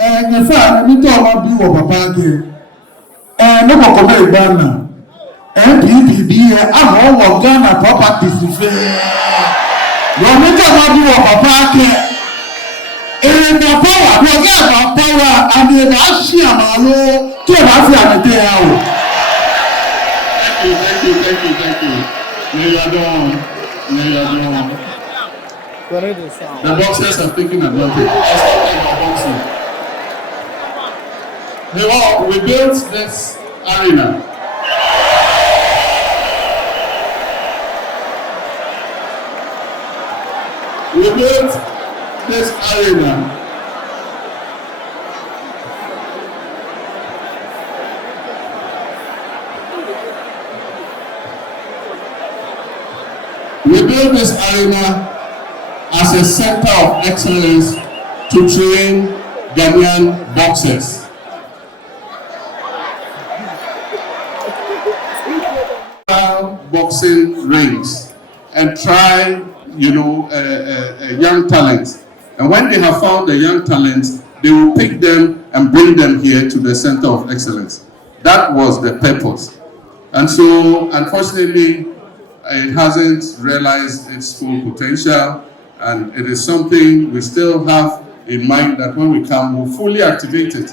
and the fact that you don't be over Papa again, and no more come Ghana, and PPB, I'm all of Ghana properties. You're not be over Papa again. And the power, we get our power, and the Ashia Malo, to Mafia and the Thank you. The boxers are taking advantage. We built this arena. We built this arena. We built this arena as a center of excellence to train Ghanaian boxers. Boxing rings and try, young talents. And when they have found the young talents, they will pick them and bring them here to the center of excellence. That was the purpose. And so, unfortunately, it hasn't realized its full potential, and it is something we still have in mind that when we come, we'll fully activate it,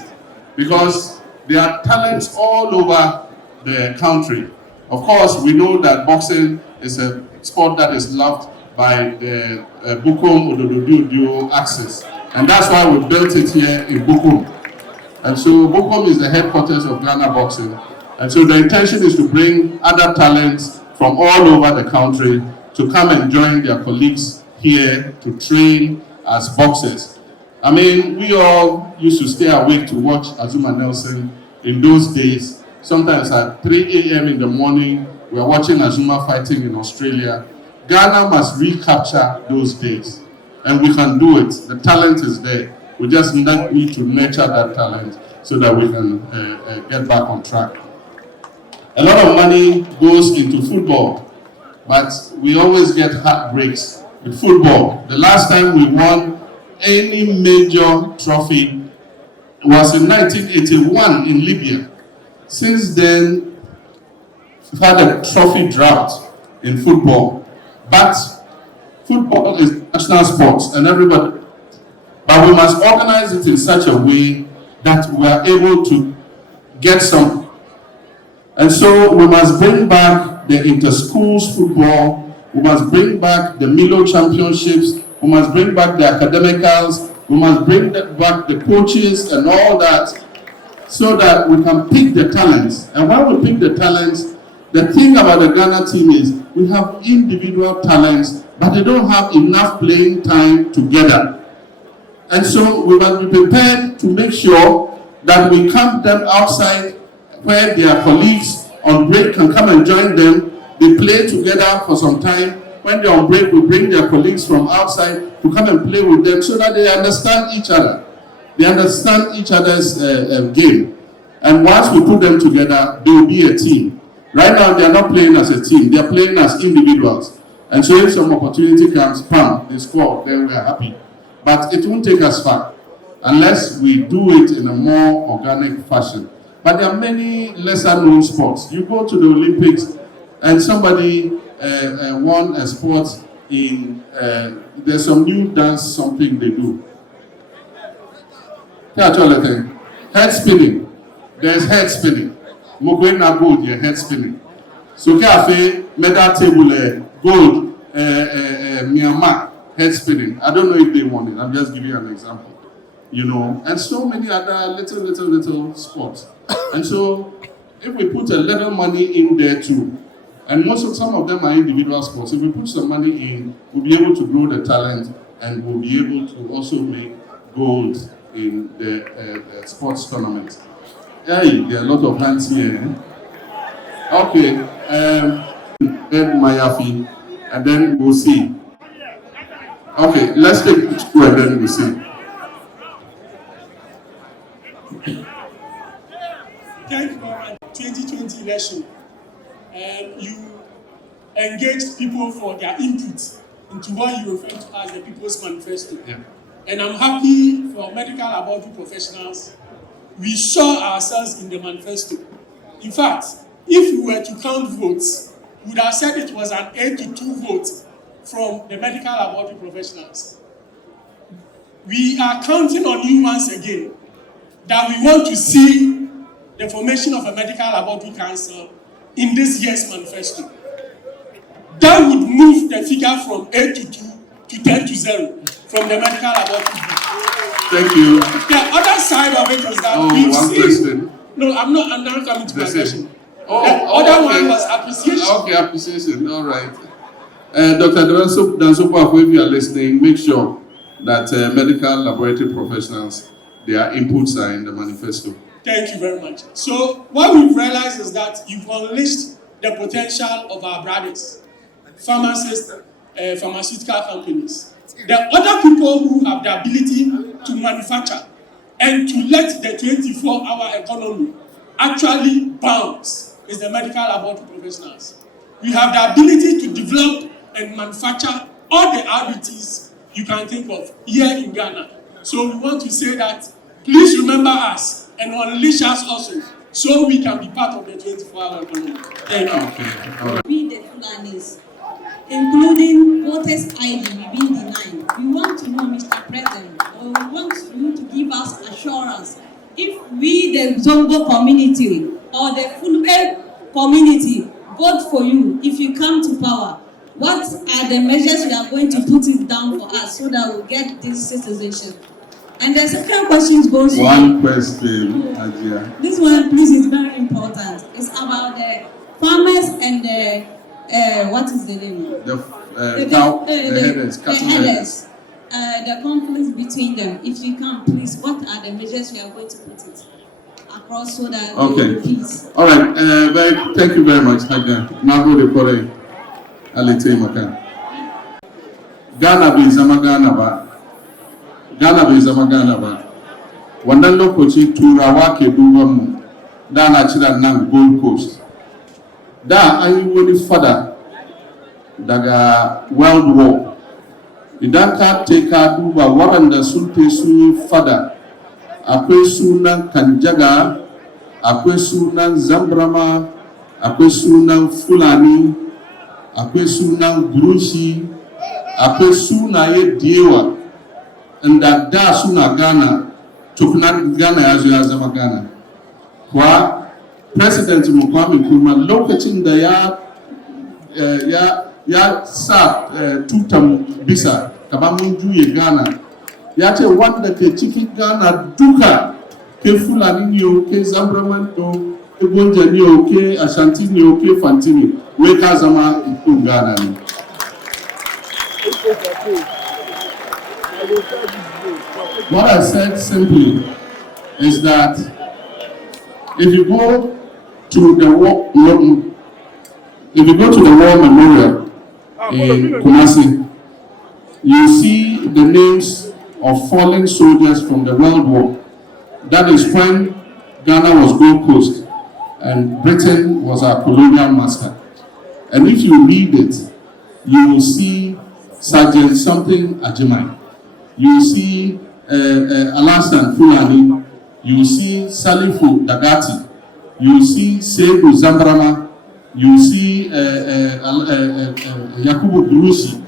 because there are talents all over the country. Of course, we know that boxing is a sport that is loved by the Bukom Odododio axis, and that's why we built it here in Bukom. And so Bukom is the headquarters of Ghana Boxing, and so the intention is to bring other talents from all over the country to come and join their colleagues here to train as boxers. I mean, we all used to stay awake to watch Azuma Nelson in those days. Sometimes at 3 a.m. in the morning, we are watching Azuma fighting in Australia. Ghana must recapture those days, and we can do it. The talent is there. We just need to nurture that talent so that we can get back on track. A lot of money goes into football, but we always get heartbreaks with football. The last time we won any major trophy was in 1981 in Libya. Since then, we've had a trophy drought in football. But football is national sports and everybody. But we must organize it in such a way that we are able to get some. And so we must bring back the inter-schools football. We must bring back the Milo championships. We must bring back the academicals. We must bring back the coaches and all that, so that we can pick the talents. And when we pick the talents, the thing about the Ghana team is we have individual talents, but they don't have enough playing time together. And so we must be prepared to make sure that we camp them outside where their colleagues on break can come and join them. They play together for some time. When they're on break, we bring their colleagues from outside to come and play with them so that they understand each other. They understand each other's game. And once we put them together, they will be a team. Right now, they are not playing as a team. They are playing as individuals. And so if some opportunity comes, bam, they score, then we are happy. But it won't take us far unless we do it in a more organic fashion. But there are many lesser known sports. You go to the Olympics and somebody won a sport in, there's some new dance, something they do. Head spinning. There's head spinning. Mogwena gold, yeah, head spinning. So cafe, medal table, gold, Myanmar, head spinning. I don't know if they won it. I'm just giving you an example. You know, and so many other little sports. And so if we put a little money in there too, and some of them are individual sports, if we put some money in, we'll be able to grow the talent and we'll be able to also make gold in the sports tournament. Hey, there are a lot of hands here. Okay, Ed Mayafi, and then we'll see. Okay, let's take two and then we'll see. Thank you for the 2020 election. You engaged people for their input into what you refer to as the People's Manifesto. Yeah. And I'm happy for medical laboratory professionals. We saw ourselves in the manifesto. In fact, if we were to count votes, we would have said it was an 8-2 vote from the medical laboratory professionals. We are counting on you once again that we want to see the formation of a medical laboratory council in this year's manifesto. That would move the figure from 8-2 to 10-0 from the medical laboratory. Thank you. The other side of it is that we've seen. No, I'm not coming to my question. The other one was appreciation. Okay, appreciation. All right. Dr. Dansopo, if you are listening, make sure that medical laboratory professionals, their inputs are in the manifesto. Thank you very much. So what we've realized is that you've unleashed the potential of our brothers, pharmacists, pharmaceutical companies. The other people who have the ability to manufacture and to let the 24-hour economy actually bounce is the medical laboratory professionals. We have the ability to develop and manufacture all the RBTs you can think of here in Ghana. So we want to say that please remember us and unleash us also so we can be part of the 24-hour economy. Thank you. We the Fulanis, including voters' ID, we've been denied. We want to know, Mr. President, or we want you to give us assurance if we, the Zongo community or the Fulbe community, vote for you if you come to power. What are the measures we are going to put it down for us so that we'll get this citizenship? And the second question goes to one question, Ajia. This one, please, is very important. It's about the farmers and the what is the name? The headers. The conflicts between them. If you can, please, what are the measures we are going to put it across so that there will be peace? All right. Thank you very much, Ajia. Now go to Korea. Ghana bin zama Ghana ba. Ghana bai zama Ghana ba. Wannan lokaci turawa ke duban mu da na cira nan Gold Coast. Da an yi wani fada daga World War. Idan ka ka duba waɗanda sun fi su fada, akwai sunan Kanjaga, akwai sunan Zambrama, akwai sunan Fulani, akwai sunan Gurushi, akwai sunaye da yawa. Inda da suna Ghana, tukunan Ghana ya zo ya zama Ghana. Kuwa President Kwame Nkrumah lokacin da ya sa tutan bisa kamar mun juye Ghana, ya ce wanda ke cikin Ghana duka ke Fulani ne o, ke Zambraman o, ke Gonja ne o, ke Ashanti ne o, ke Fanti ne, wai ka zama ikon Ghana ne. What I said simply is that if you go to the war memorial in Kumasi, you see the names of fallen soldiers from the World War. That is when Ghana was Gold Coast and Britain was our colonial master. And if you read it, you will see Sergeant something Ajimai. You will see Alasan Fulani. You will see Salifu Dagati. You will see Sebu Zambrama. You will see Yakubu Gurusi.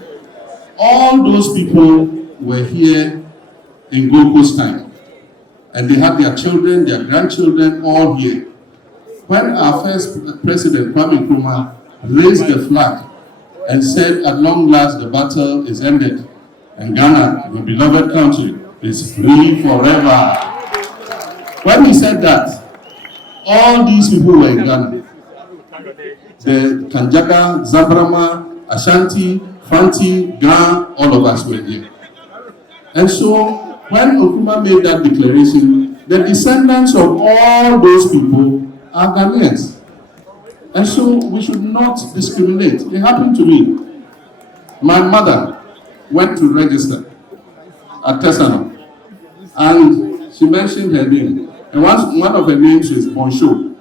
All those people were here in Gold Coast time. And they had their children, their grandchildren, all here. When our first president, Kwame Nkrumah, raised the flag and said, at long last, the battle is ended, and Ghana, your beloved country, is free forever. When he said that, all these people were in Ghana. The Kanjaga, Zabrama, Ashanti, Fanti, Ghana, all of us were here. And so, when Nkrumah made that declaration, the descendants of all those people are Ghanaians. And so we should not discriminate. It happened to me. My mother went to register at Tesano, and she mentioned her name. And one of her names is Boncho.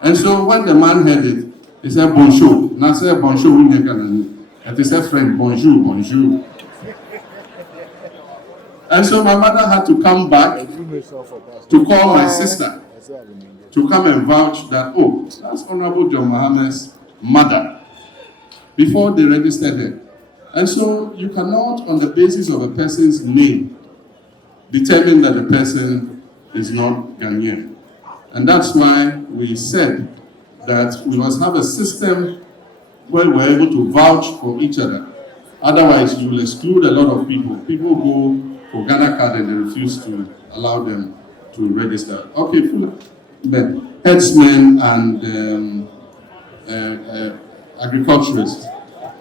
And so when the man heard it, he said Boncho. And I said Boncho, and he said friend, bonjour, bonjour. And so my mother had to come back to call my sister to come and vouch that, oh, that's Honorable John Mahama's mother, before they registered her. And so you cannot, on the basis of a person's name, determine that the person is not Ghanaian. And that's why we said that we must have a system where we're able to vouch for each other. Otherwise, you will exclude a lot of people. People go for Ghana card and they refuse to allow them to register. Okay, but herdsmen and agriculturists,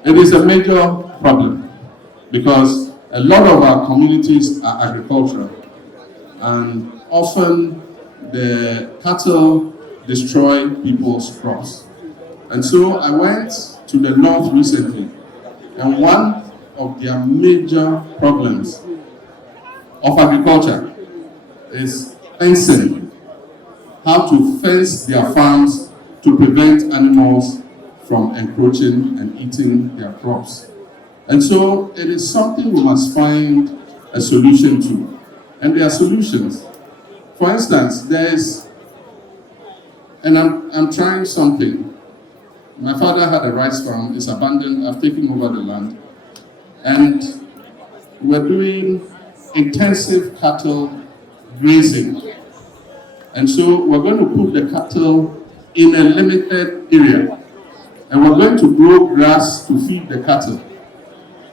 it is a major problem because a lot of our communities are agricultural, and often the cattle destroy people's crops. And so I went to the north recently, and one of their major problems of agriculture is fencing. How to fence their farms to prevent animals from encroaching and eating their crops. And so it is something we must find a solution to. And there are solutions. For instance, and I'm trying something. My father had a rice farm, it's abandoned, I've taken over the land. And we're doing intensive cattle grazing. And so we're going to put the cattle in a limited area. And we're going to grow grass to feed the cattle.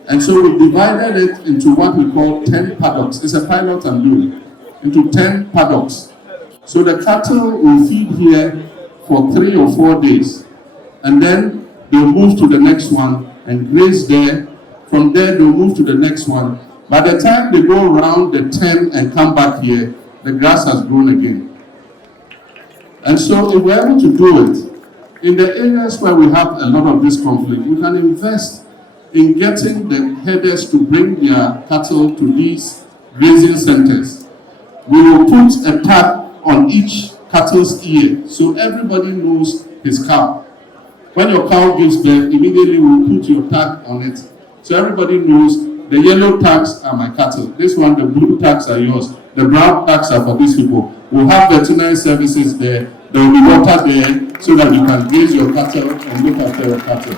And so we divided it into what we call 10 paddocks. It's a pilot I'm doing. Into 10 paddocks. So the cattle will feed here for 3 or 4 days. And then they'll move to the next one and graze there. From there, they'll move to the next one. By the time they go around the 10 and come back here, the grass has grown again. And so if we're able to do it, in the areas where we have a lot of this conflict, we can invest in getting the herders to bring their cattle to these grazing centers. We will put a tag on each cattle's ear so everybody knows his cow. When your cow gives birth, immediately we'll put your tag on it. So everybody knows the yellow tags are my cattle. This one, the blue tags are yours. The brown tags are for these people. We'll have veterinary services there. There will be water there so that you can graze your cattle and look after your cattle.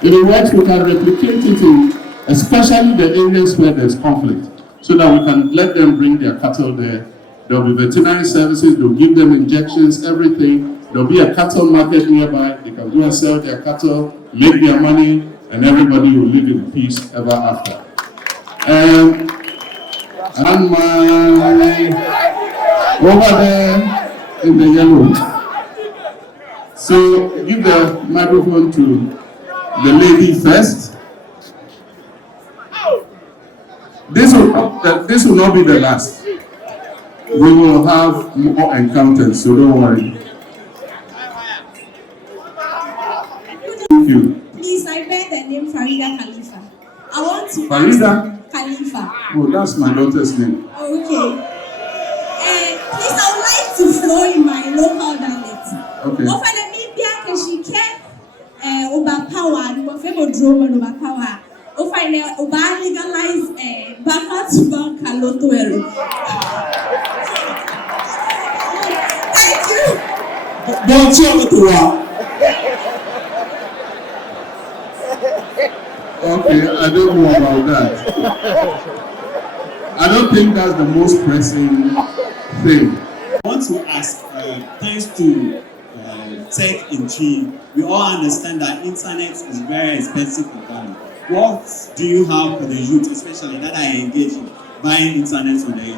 If it works, we can replicate it in especially the areas where there's conflict, so that we can let them bring their cattle there. There will be veterinary services, they'll give them injections, everything. There'll be a cattle market nearby. They can go and sell their cattle, make their money, and everybody will live in peace ever after. And my over there in the yellow. So give the microphone to the lady first. This will not be the last. We will have more encounters, so don't worry. Thank you. Please, I bear the name Farida Khalifa. I want to Farida Khalifa. Oh, that's my daughter's name. Okay. Please, I would like to flow in my local dialect. Okay. Over the media, she can Oba power, the favor drone and Oba power. O find Oba legalize bank to bank and lotto. Thank you. Don't you to Okay, I don't know about that. I don't think that's the most pressing thing. I want to ask, thanks to tech in Chi, we all understand that internet is very expensive in Ghana. What do you have for the youth, especially that are engaged in buying internet on the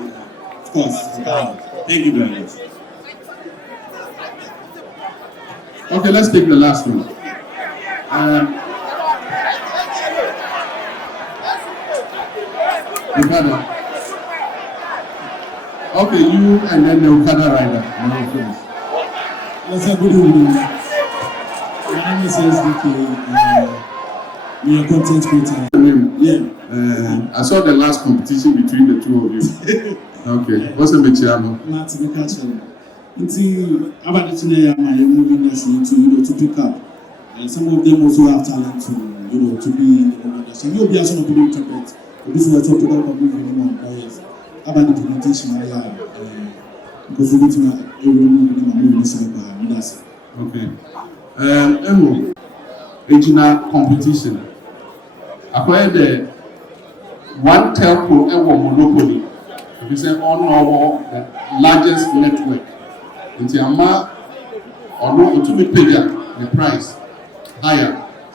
of course, in Ghana? Thank you very much. Okay, let's take the last one. Okada. Okay, you and then the Okada rider. Let's have a good evening. My name is SDK. We are content creator. Yeah. I saw the last competition between the two of you. Okay, what's the Mechiano? Martin Mikachen. Until about the today, my movie industry to pick up. And some of them also have talent to to be in the movie industry. You'll be also not doing interpret. This is a topic about movie anymore. Yes. About the presentation, because we need to movie. Okay. Regional competition. Acquire the one telco monopoly. If you say on the largest network. In Tiama or no to be paid the price higher.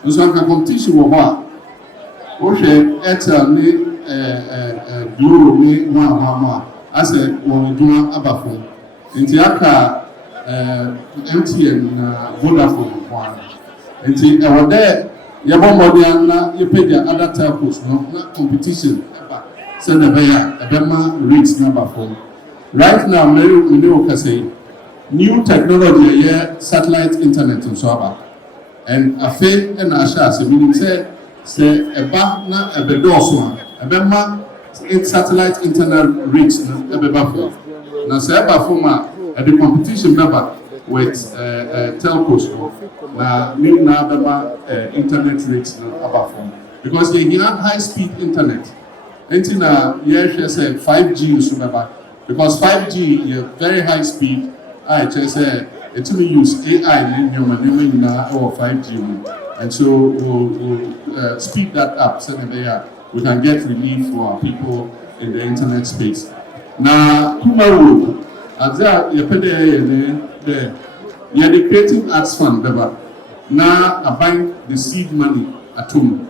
So I can competition with what? Okay, Airtel ni Glo ni Mahama as a one abafo. In Tiaka MTN Vodafone one. In Tia there Yabomodian na you pay the other telcos no competition. Send a Bema rates number phone. Right now, Mary can say new technology satellite internet in Swaba. And a fair and Asha, so meaning say a back na a bedoswan, a bema satellite internet reach a bebafo. Now say Bafoma at the competition member with telcos na new na bema internet reach abafo. Because they have high speed internet. Until now, yes, 5G is remember. Because 5G is very high speed. I just say it will use AI in human or 5G, and so we'll speed that up so that we can get relief for our people in the internet space. Now, tomorrow, as you put the Creative Arts Fund, now I buy the seed money at home.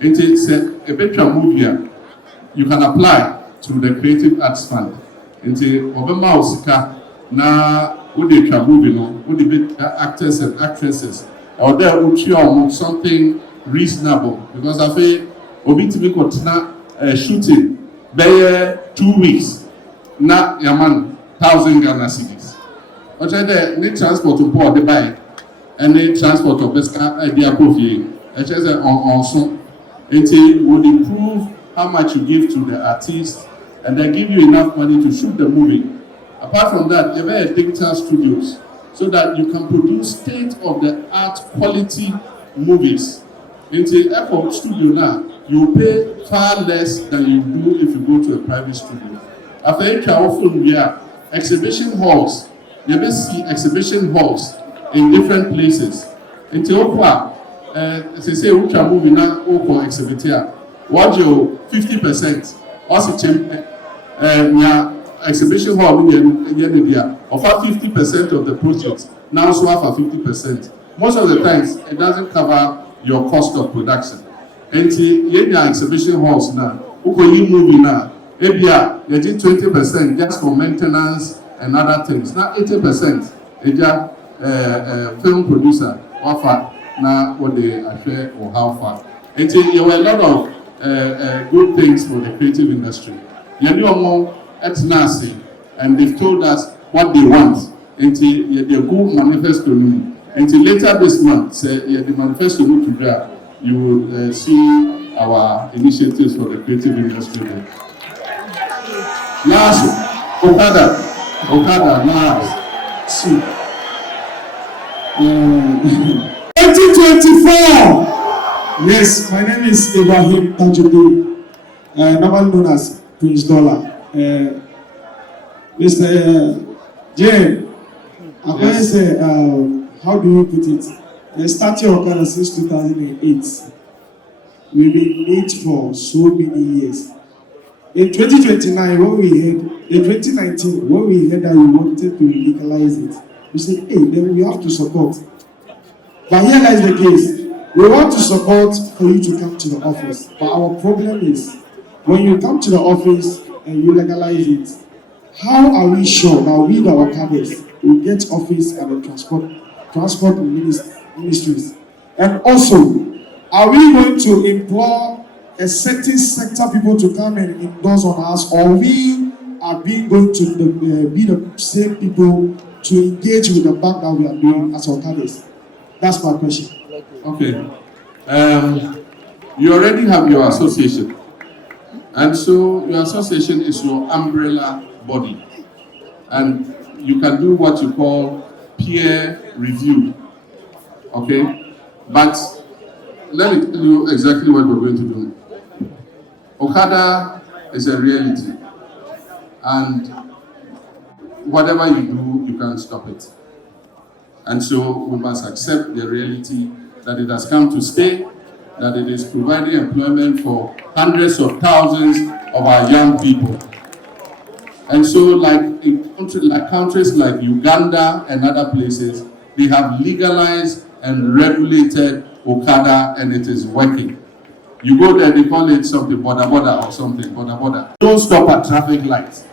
It's a better movie. You can apply to the Creative Arts Fund. Into Obama Osika na would they movie no would the actors and actresses or there would something reasonable because I feel Obi to be shooting by 2 weeks na yaman 1,000 Ghana cedis. But there need transport to board the buy and need transport of Beska idea profile. Also it would improve how much you give to the artist, and they give you enough money to shoot the movie. Apart from that, there are digital studios so that you can produce state-of-the-art quality movies. In the airport studio now, you pay far less than you do if you go to a private studio. After exhibition halls, you may see exhibition halls in different places. In Teokwa, they say which are moving now or exhibit here. What you 50%? Also, exhibition hall offer 50% of the project. Now, so offer 50%. Most of the times, it doesn't cover your cost of production. And the exhibition halls now, you movie now, maybe you get 20% just for maintenance and other things. Now, 80% is film producer offer now what they share or how far. And there were a lot of good things for the creative industry. And they've told us what they want. Until the good manifesto. Until later this month, the manifesto you will see our initiatives for the creative industry. Last, Okada, last. 2025 Yes, my name is Ibrahim Tajuddin, normally known as Prince Dollar. Mr. Jay, I want to say, how do you put it? The statue of Ghana since 2008. We've been late for so many years. In 2029, when we had, in 2019, when we heard that we wanted to legalize it, we said, hey, then we have to support. But here lies the case. We want to support for you to come to the office. But our problem is, when you come to the office and you legalize it, how are we sure that we, our cadres, will get office at the transport ministries? And also, are we going to implore a certain sector people to come and endorse on us, or we are going to be the same people to engage with the bank that we are doing as our cadres? That's my question. Okay. You already have your association. And so your association is your umbrella body. And you can do what you call peer review. Okay? But let me tell you exactly what we're going to do. Okada is a reality. And whatever you do, you can't stop it. And so we must accept the reality that it has come to stay, that it is providing employment for hundreds of thousands of our young people. And so like in countries like Uganda and other places, they have legalized and regulated Okada, and it is working. You go there, they call it something, boda or something, boda. Don't stop at traffic lights.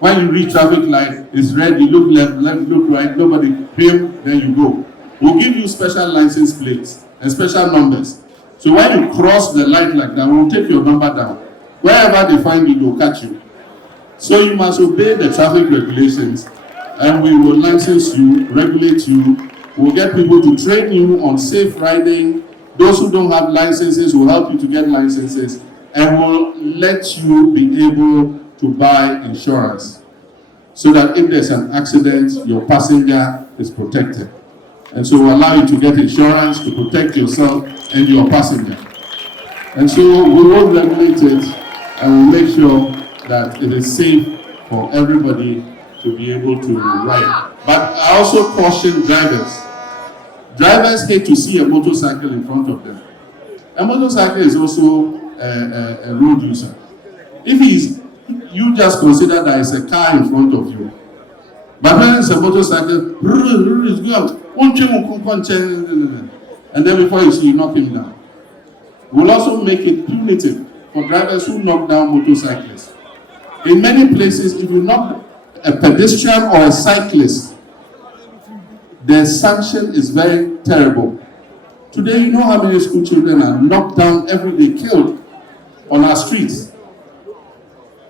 When you reach traffic light, it's red, you look left, look right, nobody pay, then you go. We'll give you special license plates and special numbers. So when you cross the light like that, we'll take your number down. Wherever they find you, they'll catch you. So you must obey the traffic regulations, and we will license you, regulate you. We'll get people to train you on safe riding. Those who don't have licenses will help you to get licenses, and will let you be able to buy insurance, so that if there's an accident, your passenger is protected. And so we'll allow you to get insurance to protect yourself and your passenger. And so we will regulate it, and we'll make sure that it is safe for everybody to be able to ride. But I also caution drivers. Drivers hate to see a motorcycle in front of them. A motorcycle is also a road user. If you just consider that it's a car in front of you. But when it's a motorcycle, and then before you see, you knock him down. We'll also make it punitive for drivers who knock down motorcyclists. In many places, if you knock a pedestrian or a cyclist, the sanction is very terrible. Today, you know how many school children are knocked down every day, killed on our streets.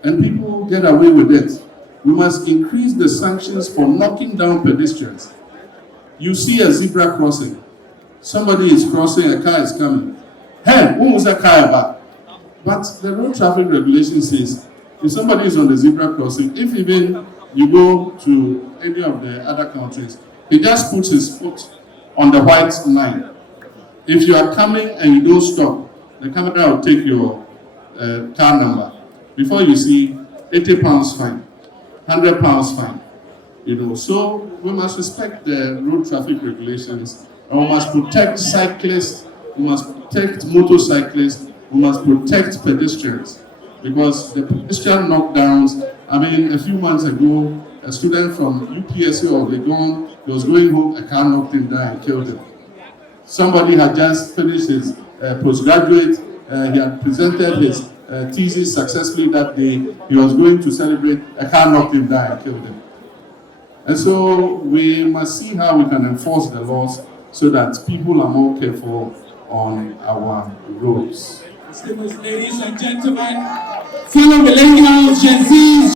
And people get away with it. We must increase the sanctions for knocking down pedestrians. You see a zebra crossing. Somebody is crossing, a car is coming. Hey, who was that car about? But the road traffic regulation says, if somebody is on the zebra crossing, if even you go to any of the other countries, he just puts his foot on the white line. If you are coming and you don't stop, the camera will take your car number. Before you see, £80 fine, £100 fine. So we must respect the road traffic regulations, and we must protect cyclists, we must protect motorcyclists, we must protect pedestrians. Because the pedestrian knockdowns, a few months ago, a student from UPSC or Legon, he was going home, a car knocked him down and killed him. Somebody had just finished his postgraduate, he had presented his thesis successfully that day, he was going to celebrate, a car knocked him down and killed him. And so we must see how we can enforce the laws so that people are more careful on our roads. Ladies and gentlemen, fellow millennials, Gen Zs,